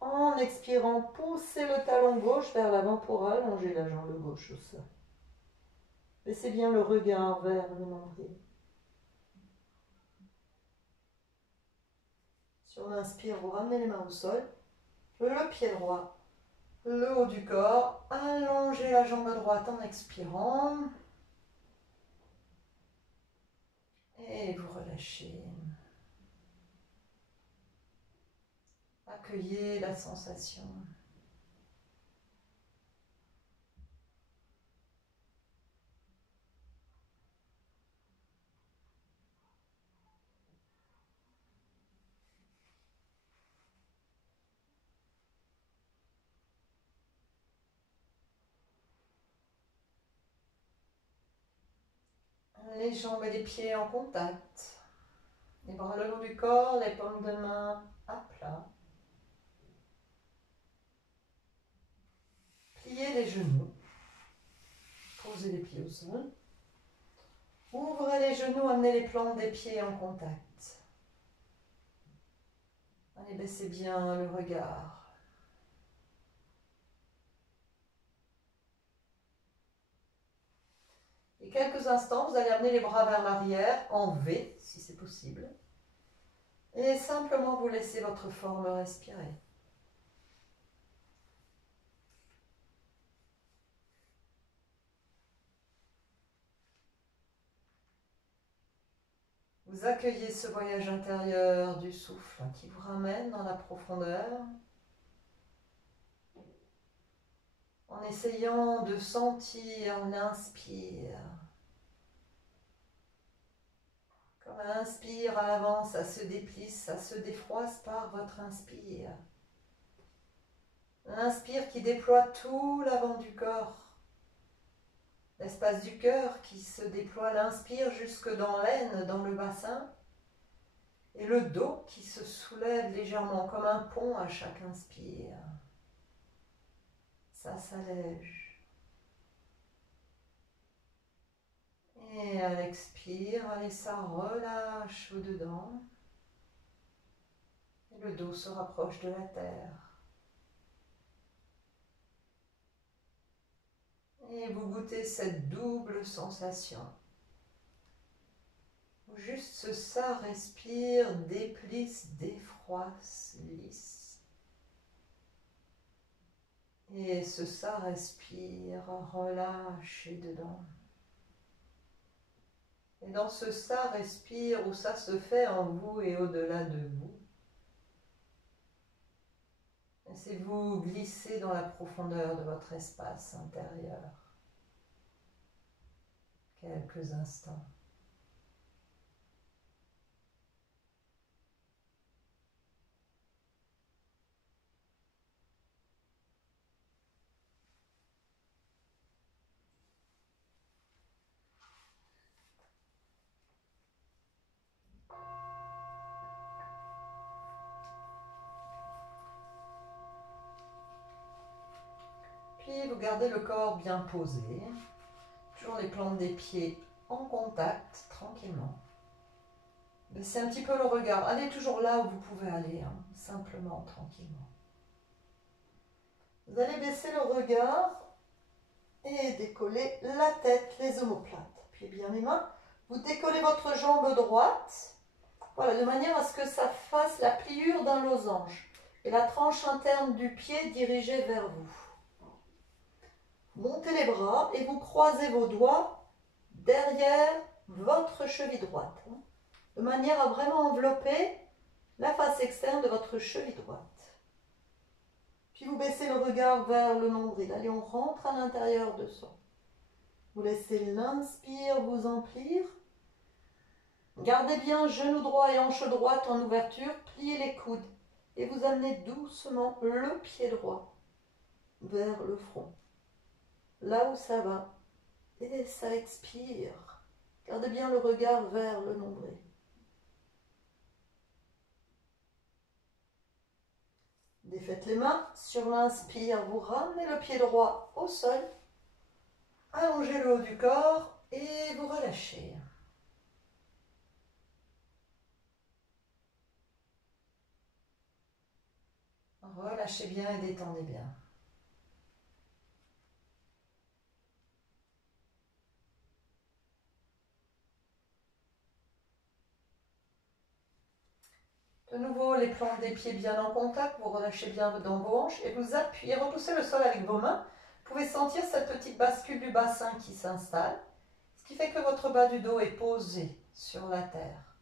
En expirant, poussez le talon gauche vers l'avant pour allonger la jambe gauche au sol. Laissez bien le regard vers le nombril. Sur l'inspire, vous ramenez les mains au sol. Le pied droit, le haut du corps. Allongez la jambe droite en expirant. Et vous relâchez. Accueillez la sensation. Les jambes et les pieds en contact. Les bras le long du corps, les paumes de main à plat. Pliez les genoux. Posez les pieds au sol. Ouvrez les genoux, amenez les plantes des pieds en contact. Allez, baissez bien le regard. Et quelques instants, vous allez amener les bras vers l'arrière, en V, si c'est possible. Et simplement vous laissez votre forme respirer. Vous accueillez ce voyage intérieur du souffle qui vous ramène dans la profondeur, en essayant de sentir l'inspire. Comme un inspire à l'avant, ça se déplisse, ça se défroisse par votre inspire. L'inspire qui déploie tout l'avant du corps. L'espace du cœur qui se déploie, l'inspire jusque dans l'aine, dans le bassin. Et le dos qui se soulève légèrement comme un pont à chaque inspire. Ça s'allège. Et à l'expire, allez, ça relâche au-dedans. Et le dos se rapproche de la terre. Et vous goûtez cette double sensation. Où juste ça respire, déplisse, défroisse, lisse. Et ça respire, relâchez dedans. Et dans ce ça respire où ça se fait en vous et au-delà de vous, laissez-vous glisser dans la profondeur de votre espace intérieur. Quelques instants. vous gardez le corps bien posé. Toujours les plantes des pieds en contact, tranquillement. Baissez un petit peu le regard. Allez toujours là où vous pouvez aller, hein, simplement, tranquillement. Vous allez baisser le regard et décoller la tête, les omoplates. Appuyez bien les mains. Vous décollez votre jambe droite, voilà, de manière à ce que ça fasse la pliure d'un losange. Et la tranche interne du pied dirigée vers vous. Montez les bras et vous croisez vos doigts derrière votre cheville droite, de manière à vraiment envelopper la face externe de votre cheville droite. Puis vous baissez le regard vers le nombril. Allez, on rentre à l'intérieur de soi. Vous laissez l'inspire vous emplir. Gardez bien genou droit et hanche droite en ouverture. Pliez les coudes et vous amenez doucement le pied droit vers le front. Là où ça va. Et ça expire. Gardez bien le regard vers le nombril. Défaites les mains. Sur l'inspire, vous ramenez le pied droit au sol. Allongez le haut du corps et vous relâchez. Relâchez bien et détendez bien. De nouveau, les plantes des pieds bien en contact, vous relâchez bien dans vos hanches et vous appuyez, repoussez le sol avec vos mains. Vous pouvez sentir cette petite bascule du bassin qui s'installe, ce qui fait que votre bas du dos est posé sur la terre.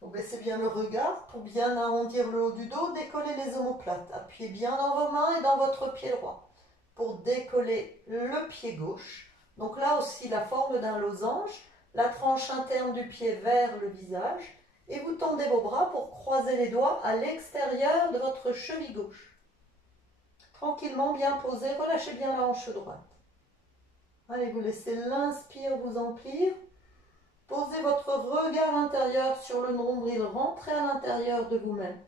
Vous baissez bien le regard pour bien arrondir le haut du dos, décollez les omoplates. Appuyez bien dans vos mains et dans votre pied droit pour décoller le pied gauche. Donc là aussi la forme d'un losange, la tranche interne du pied vers le visage. Et vous tendez vos bras pour croiser les doigts à l'extérieur de votre cheville gauche. Tranquillement, bien posé, relâchez bien la hanche droite. Allez, vous laissez l'inspire vous emplir. Posez votre regard intérieur sur le nombril, rentrez à l'intérieur de vous-même.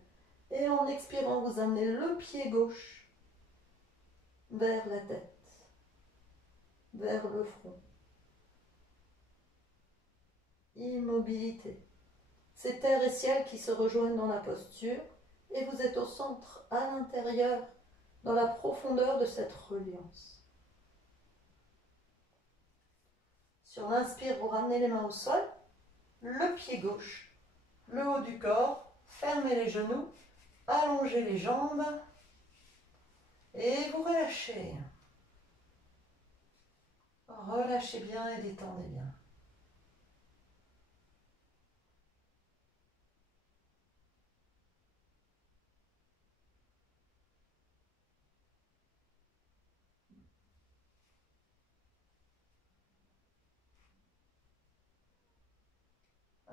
Et en expirant, vous amenez le pied gauche vers la tête, vers le front. Immobilité. C'est terre et ciel qui se rejoignent dans la posture et vous êtes au centre, à l'intérieur, dans la profondeur de cette reliance. Sur l'inspire, vous ramenez les mains au sol, le pied gauche, le haut du corps, fermez les genoux, allongez les jambes et vous relâchez. Relâchez bien et détendez bien.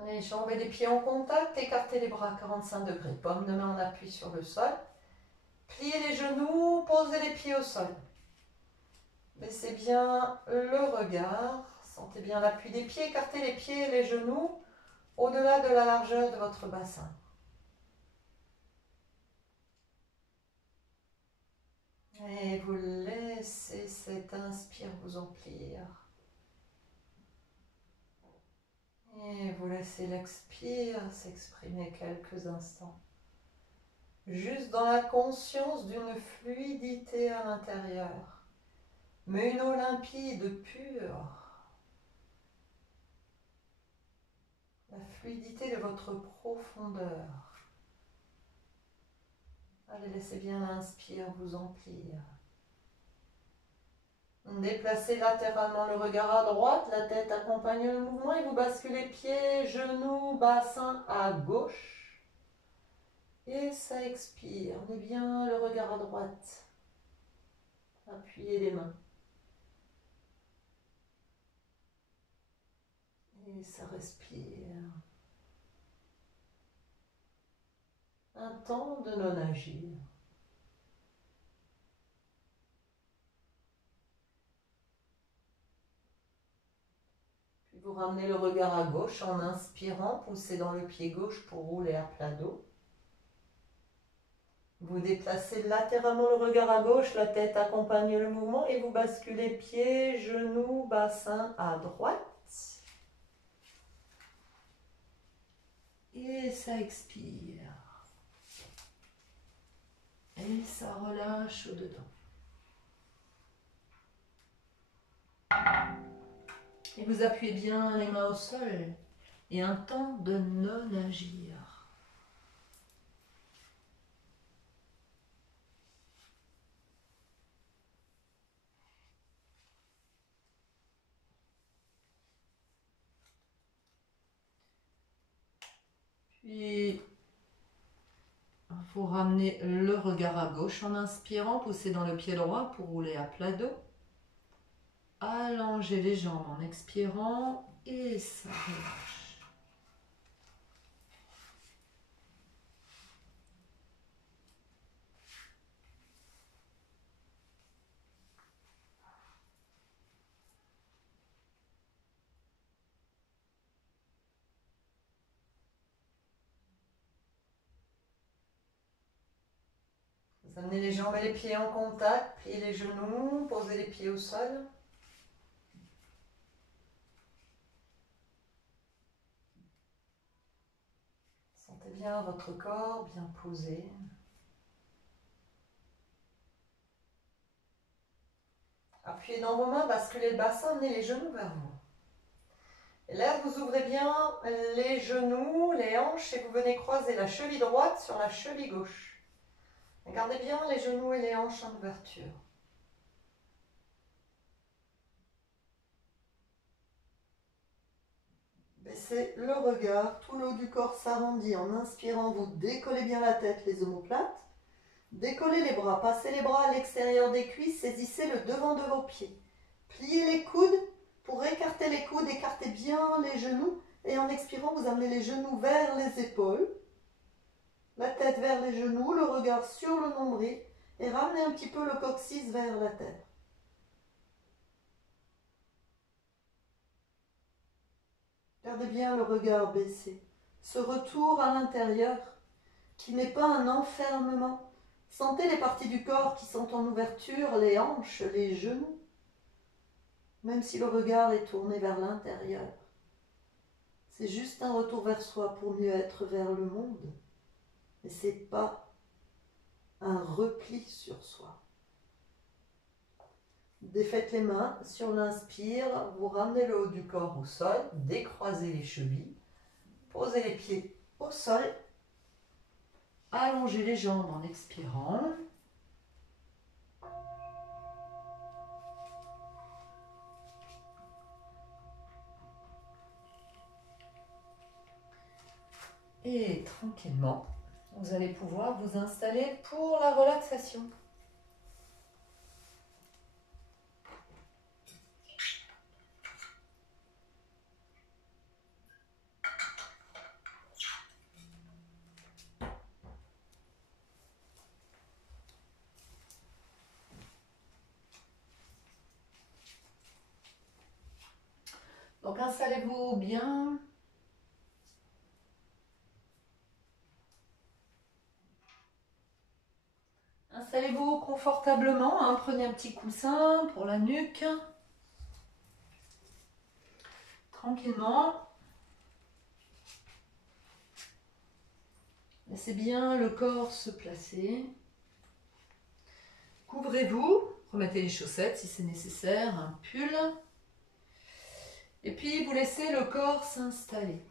Les jambes et les pieds en contact, écartez les bras à 45 degrés, paume de main en appui sur le sol. Pliez les genoux, posez les pieds au sol. Baissez bien le regard, sentez bien l'appui des pieds, écartez les pieds et les genoux au-delà de la largeur de votre bassin. Et vous laissez cet inspire vous emplir. Et vous laissez l'expire s'exprimer quelques instants. Juste dans la conscience d'une fluidité à l'intérieur. Mais une eau limpide, pure. La fluidité de votre profondeur. Allez, laissez bien l'inspire vous emplir. Déplacez latéralement le regard à droite, la tête accompagne le mouvement et vous basculez pieds, genoux, bassin à gauche. Et ça expire. On est bien le regard à droite. Appuyez les mains. Et ça respire. Un temps de non-agir. Puis vous ramenez le regard à gauche en inspirant, poussez dans le pied gauche pour rouler à plat dos. Vous déplacez latéralement le regard à gauche, la tête accompagne le mouvement et vous basculez pieds, genoux, bassin à droite. Et ça expire. Et ça relâche au-dedans. Et vous appuyez bien les mains au sol. Et un temps de non-agir. Puis, vous ramenez le regard à gauche en inspirant, poussez dans le pied droit pour rouler à plat dos. Allongez les jambes en expirant et ça relâche. Vous amenez les jambes et les pieds en contact, pliez les genoux, posez les pieds au sol. Sentez bien votre corps bien posé. Appuyez dans vos mains, basculez le bassin, amenez les genoux vers vous. Et là, vous ouvrez bien les genoux, les hanches et vous venez croiser la cheville droite sur la cheville gauche. Gardez bien les genoux et les hanches en ouverture. Baissez le regard, tout le haut du corps s'arrondit. En inspirant, vous décollez bien la tête, les omoplates. Décollez les bras, passez les bras à l'extérieur des cuisses, saisissez le devant de vos pieds. Pliez les coudes pour écarter les coudes, écartez bien les genoux. Et en expirant, vous amenez les genoux vers les épaules. La tête vers les genoux, le regard sur le nombril. Et ramenez un petit peu le coccyx vers la terre. Gardez bien le regard baissé. Ce retour à l'intérieur qui n'est pas un enfermement. Sentez les parties du corps qui sont en ouverture, les hanches, les genoux, même si le regard est tourné vers l'intérieur. C'est juste un retour vers soi pour mieux être vers le monde. Mais ce n'est pas un repli sur soi. Défaites les mains, sur l'inspire, vous ramenez le haut du corps au sol, décroisez les chevilles, posez les pieds au sol, allongez les jambes en expirant. Et tranquillement, vous allez pouvoir vous installer pour la relaxation. Donc installez-vous bien. Installez-vous confortablement, hein. Prenez un petit coussin pour la nuque. Tranquillement. Laissez bien le corps se placer. Couvrez-vous. Remettez les chaussettes si c'est nécessaire, un pull. Et puis vous laissez le corps s'installer.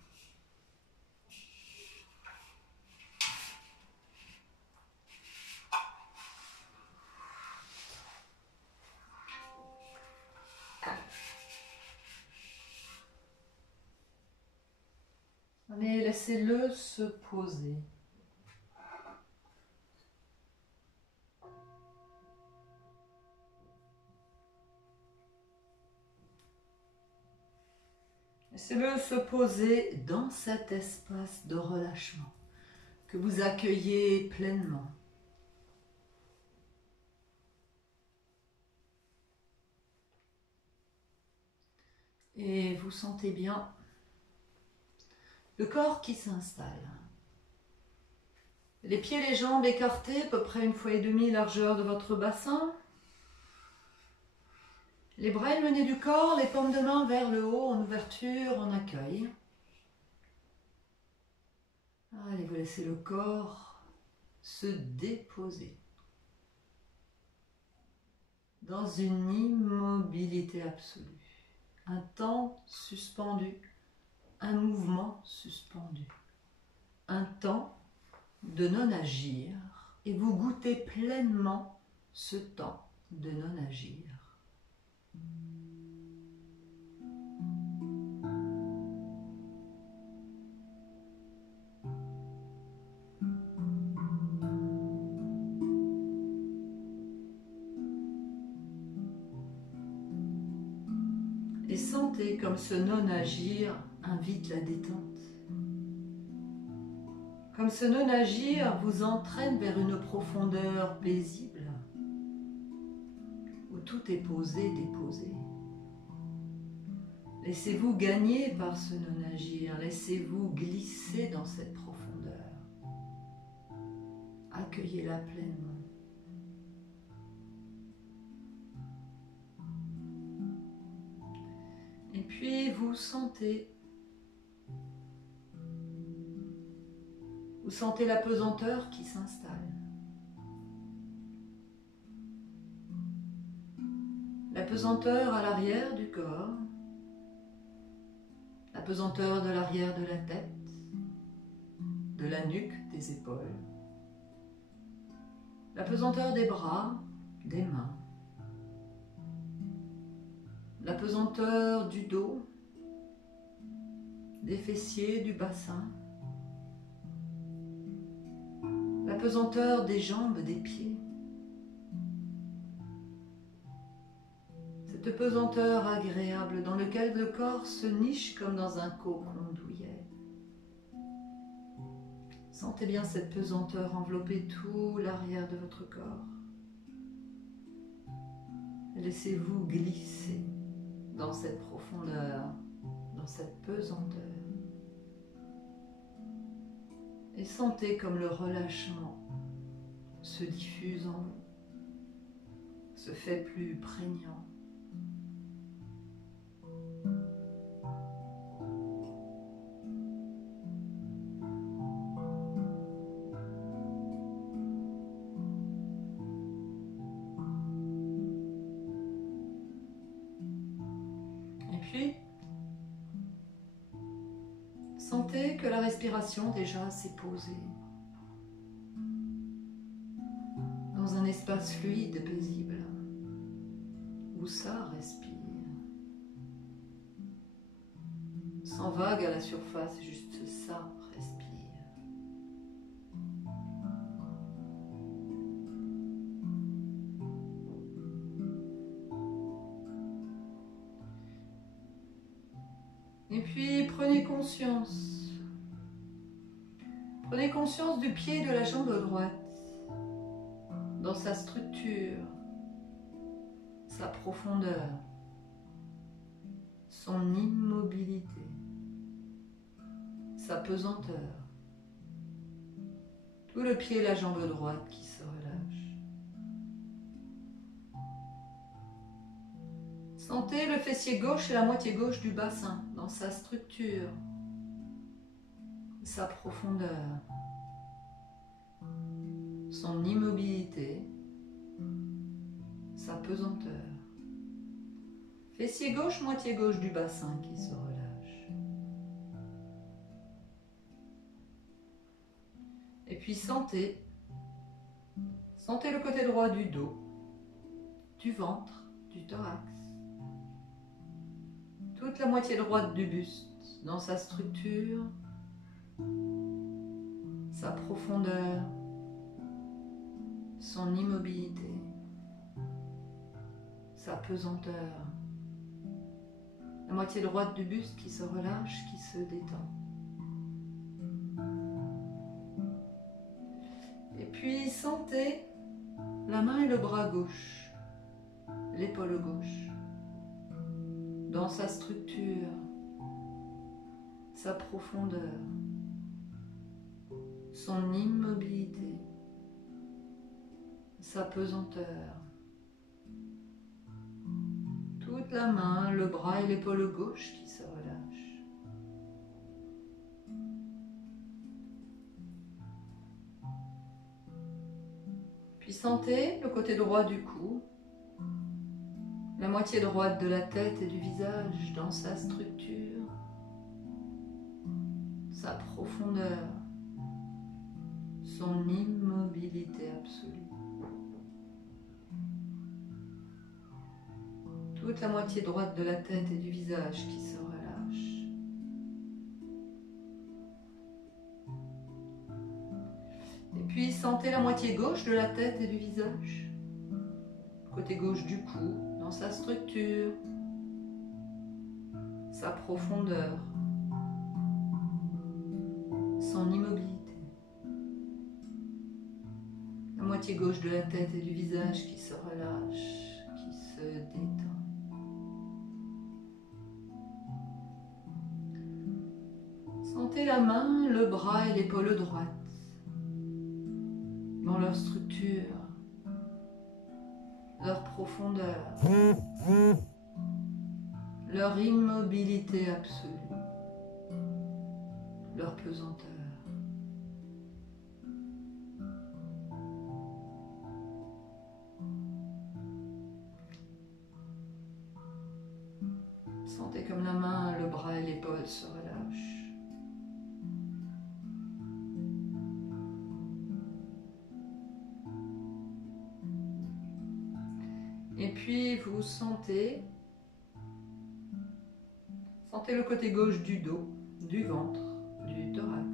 Mais laissez-le se poser. Laissez-le se poser dans cet espace de relâchement que vous accueillez pleinement. Et vous sentez bien le corps qui s'installe. Les pieds et les jambes écartés, à peu près 1,5 fois largeur de votre bassin. Les bras éloignés du corps, les paumes de main vers le haut, en ouverture, en accueil. Allez, vous laissez le corps se déposer dans une immobilité absolue. Un temps suspendu, un mouvement suspendu. Un temps de non-agir et vous goûtez pleinement ce temps de non-agir. Et sentez comme ce non-agir invite la détente. Comme ce non-agir vous entraîne vers une profondeur paisible, où tout est posé, déposé. Laissez-vous gagner par ce non-agir, laissez-vous glisser dans cette profondeur. Accueillez-la pleinement. Et puis vous sentez la pesanteur qui s'installe. La pesanteur à l'arrière du corps, la pesanteur de l'arrière de la tête, de la nuque, des épaules, la pesanteur des bras, des mains, la pesanteur du dos, des fessiers, du bassin, la pesanteur des jambes, des pieds. Cette pesanteur agréable dans laquelle le corps se niche comme dans un cocon douillet. Sentez bien cette pesanteur envelopper tout l'arrière de votre corps. Laissez-vous glisser dans cette profondeur, dans cette pesanteur. Et sentez comme le relâchement se diffuse en vous, se fait plus prégnant. Et puis, sentez que la respiration déjà s'est posée dans un espace fluide et paisible où ça respire. Sans vague à la surface, juste ça respire. Et puis prenez conscience du pied de la jambe droite, dans sa structure, sa profondeur, son immobilité, sa pesanteur. Tout le pied et la jambe droite qui se relâche. Sentez le fessier gauche et la moitié gauche du bassin dans sa structure, sa profondeur, son immobilité, sa pesanteur. Fessier gauche, moitié gauche du bassin qui se relâche. Et puis sentez le côté droit du dos, du ventre, du thorax. Toute la moitié droite du buste dans sa structure, sa profondeur, son immobilité, sa pesanteur. La moitié droite du buste qui se relâche, qui se détend. Et puis sentez la main et le bras gauche, l'épaule gauche, dans sa structure, sa profondeur, son immobilité, sa pesanteur. Toute la main, le bras et l'épaule gauche qui se relâchent. Puis sentez le côté droit du cou, la moitié droite de la tête et du visage dans sa structure, sa profondeur, son immobilité absolue. Toute la moitié droite de la tête et du visage qui se relâche. Et puis sentez la moitié gauche de la tête et du visage, côté gauche du cou, dans sa structure, sa profondeur, son immobilité. La moitié gauche de la tête et du visage qui se relâche, qui se détend. Sentez la main, le bras et l'épaule droite dans leur structure, leur profondeur, leur immobilité absolue, leur pesanteur. Sentez comme la main, le bras et l'épaule se relâchent. Et puis vous sentez le côté gauche du dos, du ventre, du thorax.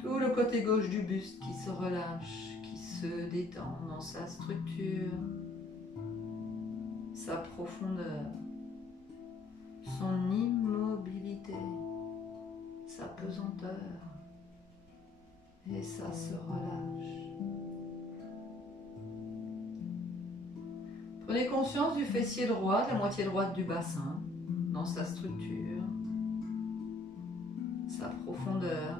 Tout le côté gauche du buste qui se relâche, qui se détend dans sa structure, sa profondeur, son immobilité, sa pesanteur, et ça se relâche. Prenez conscience du fessier droit, de la moitié droite du bassin, dans sa structure, sa profondeur,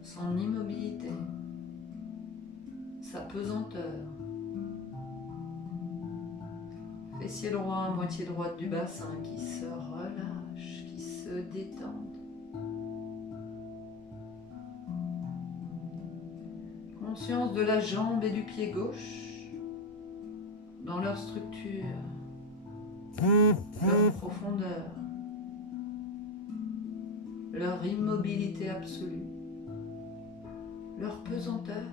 son immobilité, sa pesanteur. Fessier droit, moitié droite du bassin qui se relâche, qui se détend. Conscience de la jambe et du pied gauche dans leur structure, leur profondeur, leur immobilité absolue, leur pesanteur.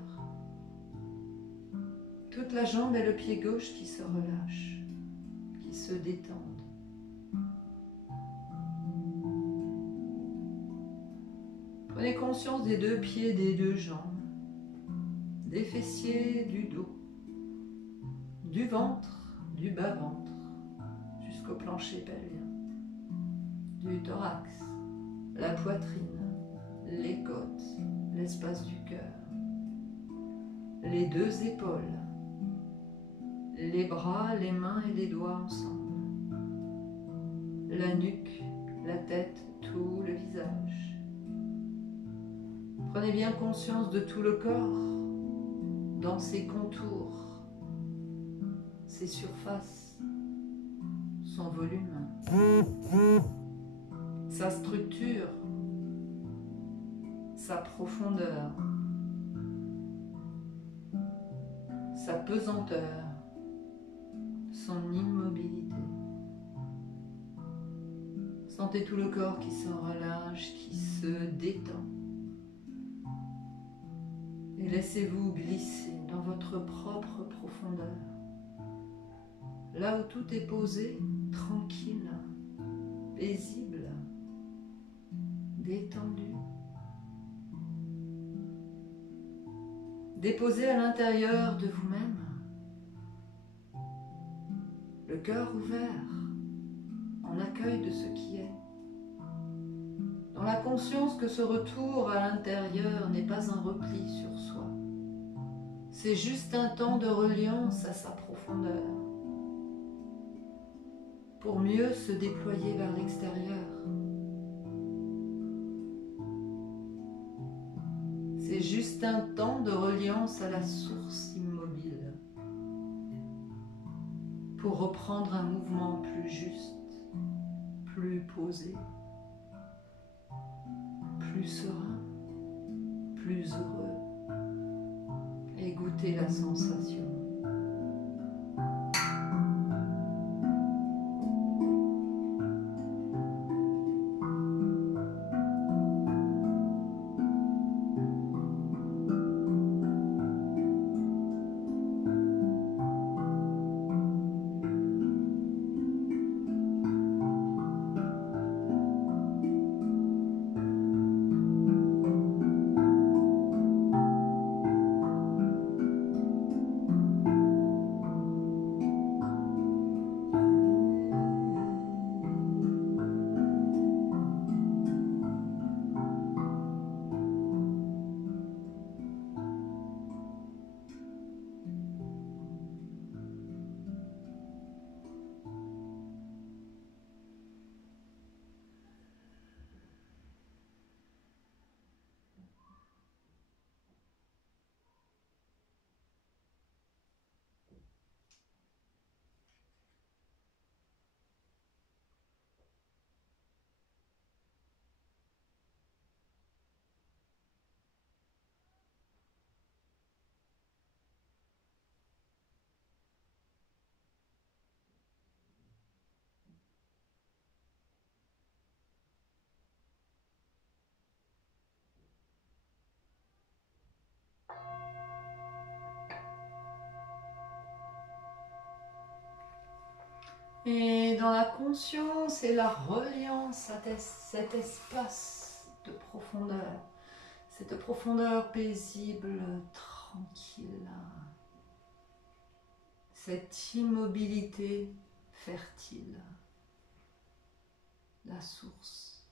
Toute la jambe et le pied gauche qui se relâchent, qui se détendent. Prenez conscience des deux pieds, des deux jambes, des fessiers, du dos, du ventre, du bas-ventre, jusqu'au plancher pelvien, du thorax, la poitrine, les côtes, l'espace du cœur, les deux épaules, les bras, les mains et les doigts ensemble, la nuque, la tête, tout le visage. Prenez bien conscience de tout le corps, dans ses contours, ses surfaces, son volume, sa structure, sa profondeur, sa pesanteur, son immobilité. Sentez tout le corps qui se relâche, qui se détend. Et laissez-vous glisser dans votre propre profondeur. Là où tout est posé, tranquille, paisible, détendu. Déposé à l'intérieur de vous-même, le cœur ouvert, en accueil de ce qui est, dans la conscience que ce retour à l'intérieur n'est pas un repli sur soi, c'est juste un temps de reliance à sa profondeur, pour mieux se déployer vers l'extérieur, juste un temps de reliance à la source immobile pour reprendre un mouvement plus juste, plus posé, plus serein, plus heureux, et goûter la sensation. Et dans la conscience et la reliance à cet espace de profondeur, cette profondeur paisible, tranquille, cette immobilité fertile, la source.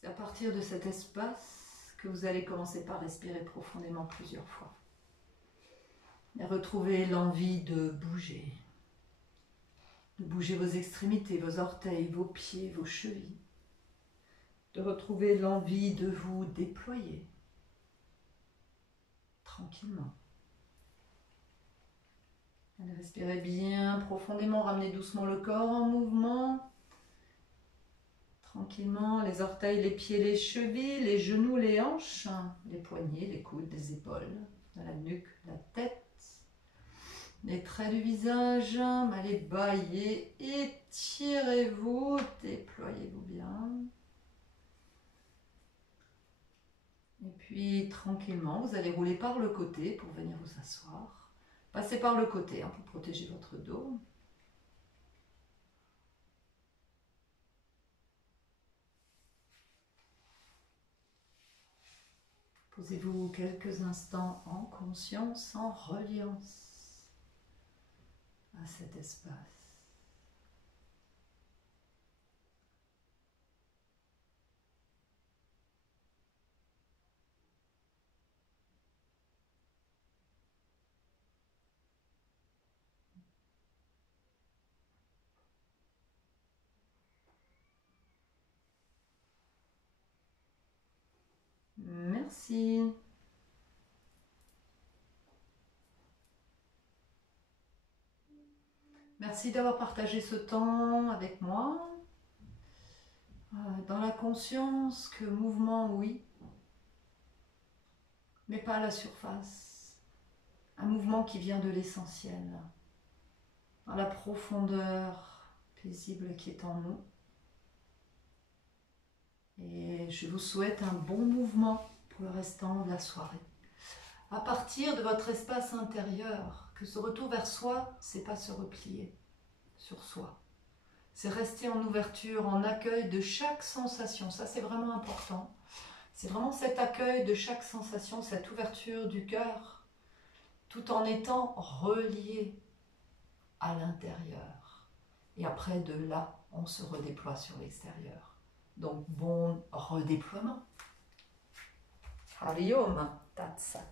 C'est à partir de cet espace que vous allez commencer par respirer profondément plusieurs fois. Et retrouver l'envie de bouger vos extrémités, vos orteils, vos pieds, vos chevilles, de retrouver l'envie de vous déployer tranquillement. Allez, respirez bien profondément, ramenez doucement le corps en mouvement, tranquillement, les orteils, les pieds, les chevilles, les genoux, les hanches, les poignets, les coudes, les épaules, la nuque, la tête. Les traits du visage, allez bailler, étirez-vous, déployez-vous bien. Et puis tranquillement, vous allez rouler par le côté pour venir vous asseoir. Passez par le côté pour protéger votre dos. Posez-vous quelques instants en conscience, en reliance à cet espace. Merci. Merci d'avoir partagé ce temps avec moi. Dans la conscience que mouvement, oui, mais pas à la surface. Un mouvement qui vient de l'essentiel, dans la profondeur paisible qui est en nous. Et je vous souhaite un bon mouvement pour le restant de la soirée. À partir de votre espace intérieur, que ce retour vers soi, c'est pas se replier sur soi. C'est rester en ouverture, en accueil de chaque sensation. Ça, c'est vraiment important. C'est vraiment cet accueil de chaque sensation, cette ouverture du cœur, tout en étant relié à l'intérieur. Et après, de là, on se redéploie sur l'extérieur. Donc, bon redéploiement. Hari Om Tat Sat.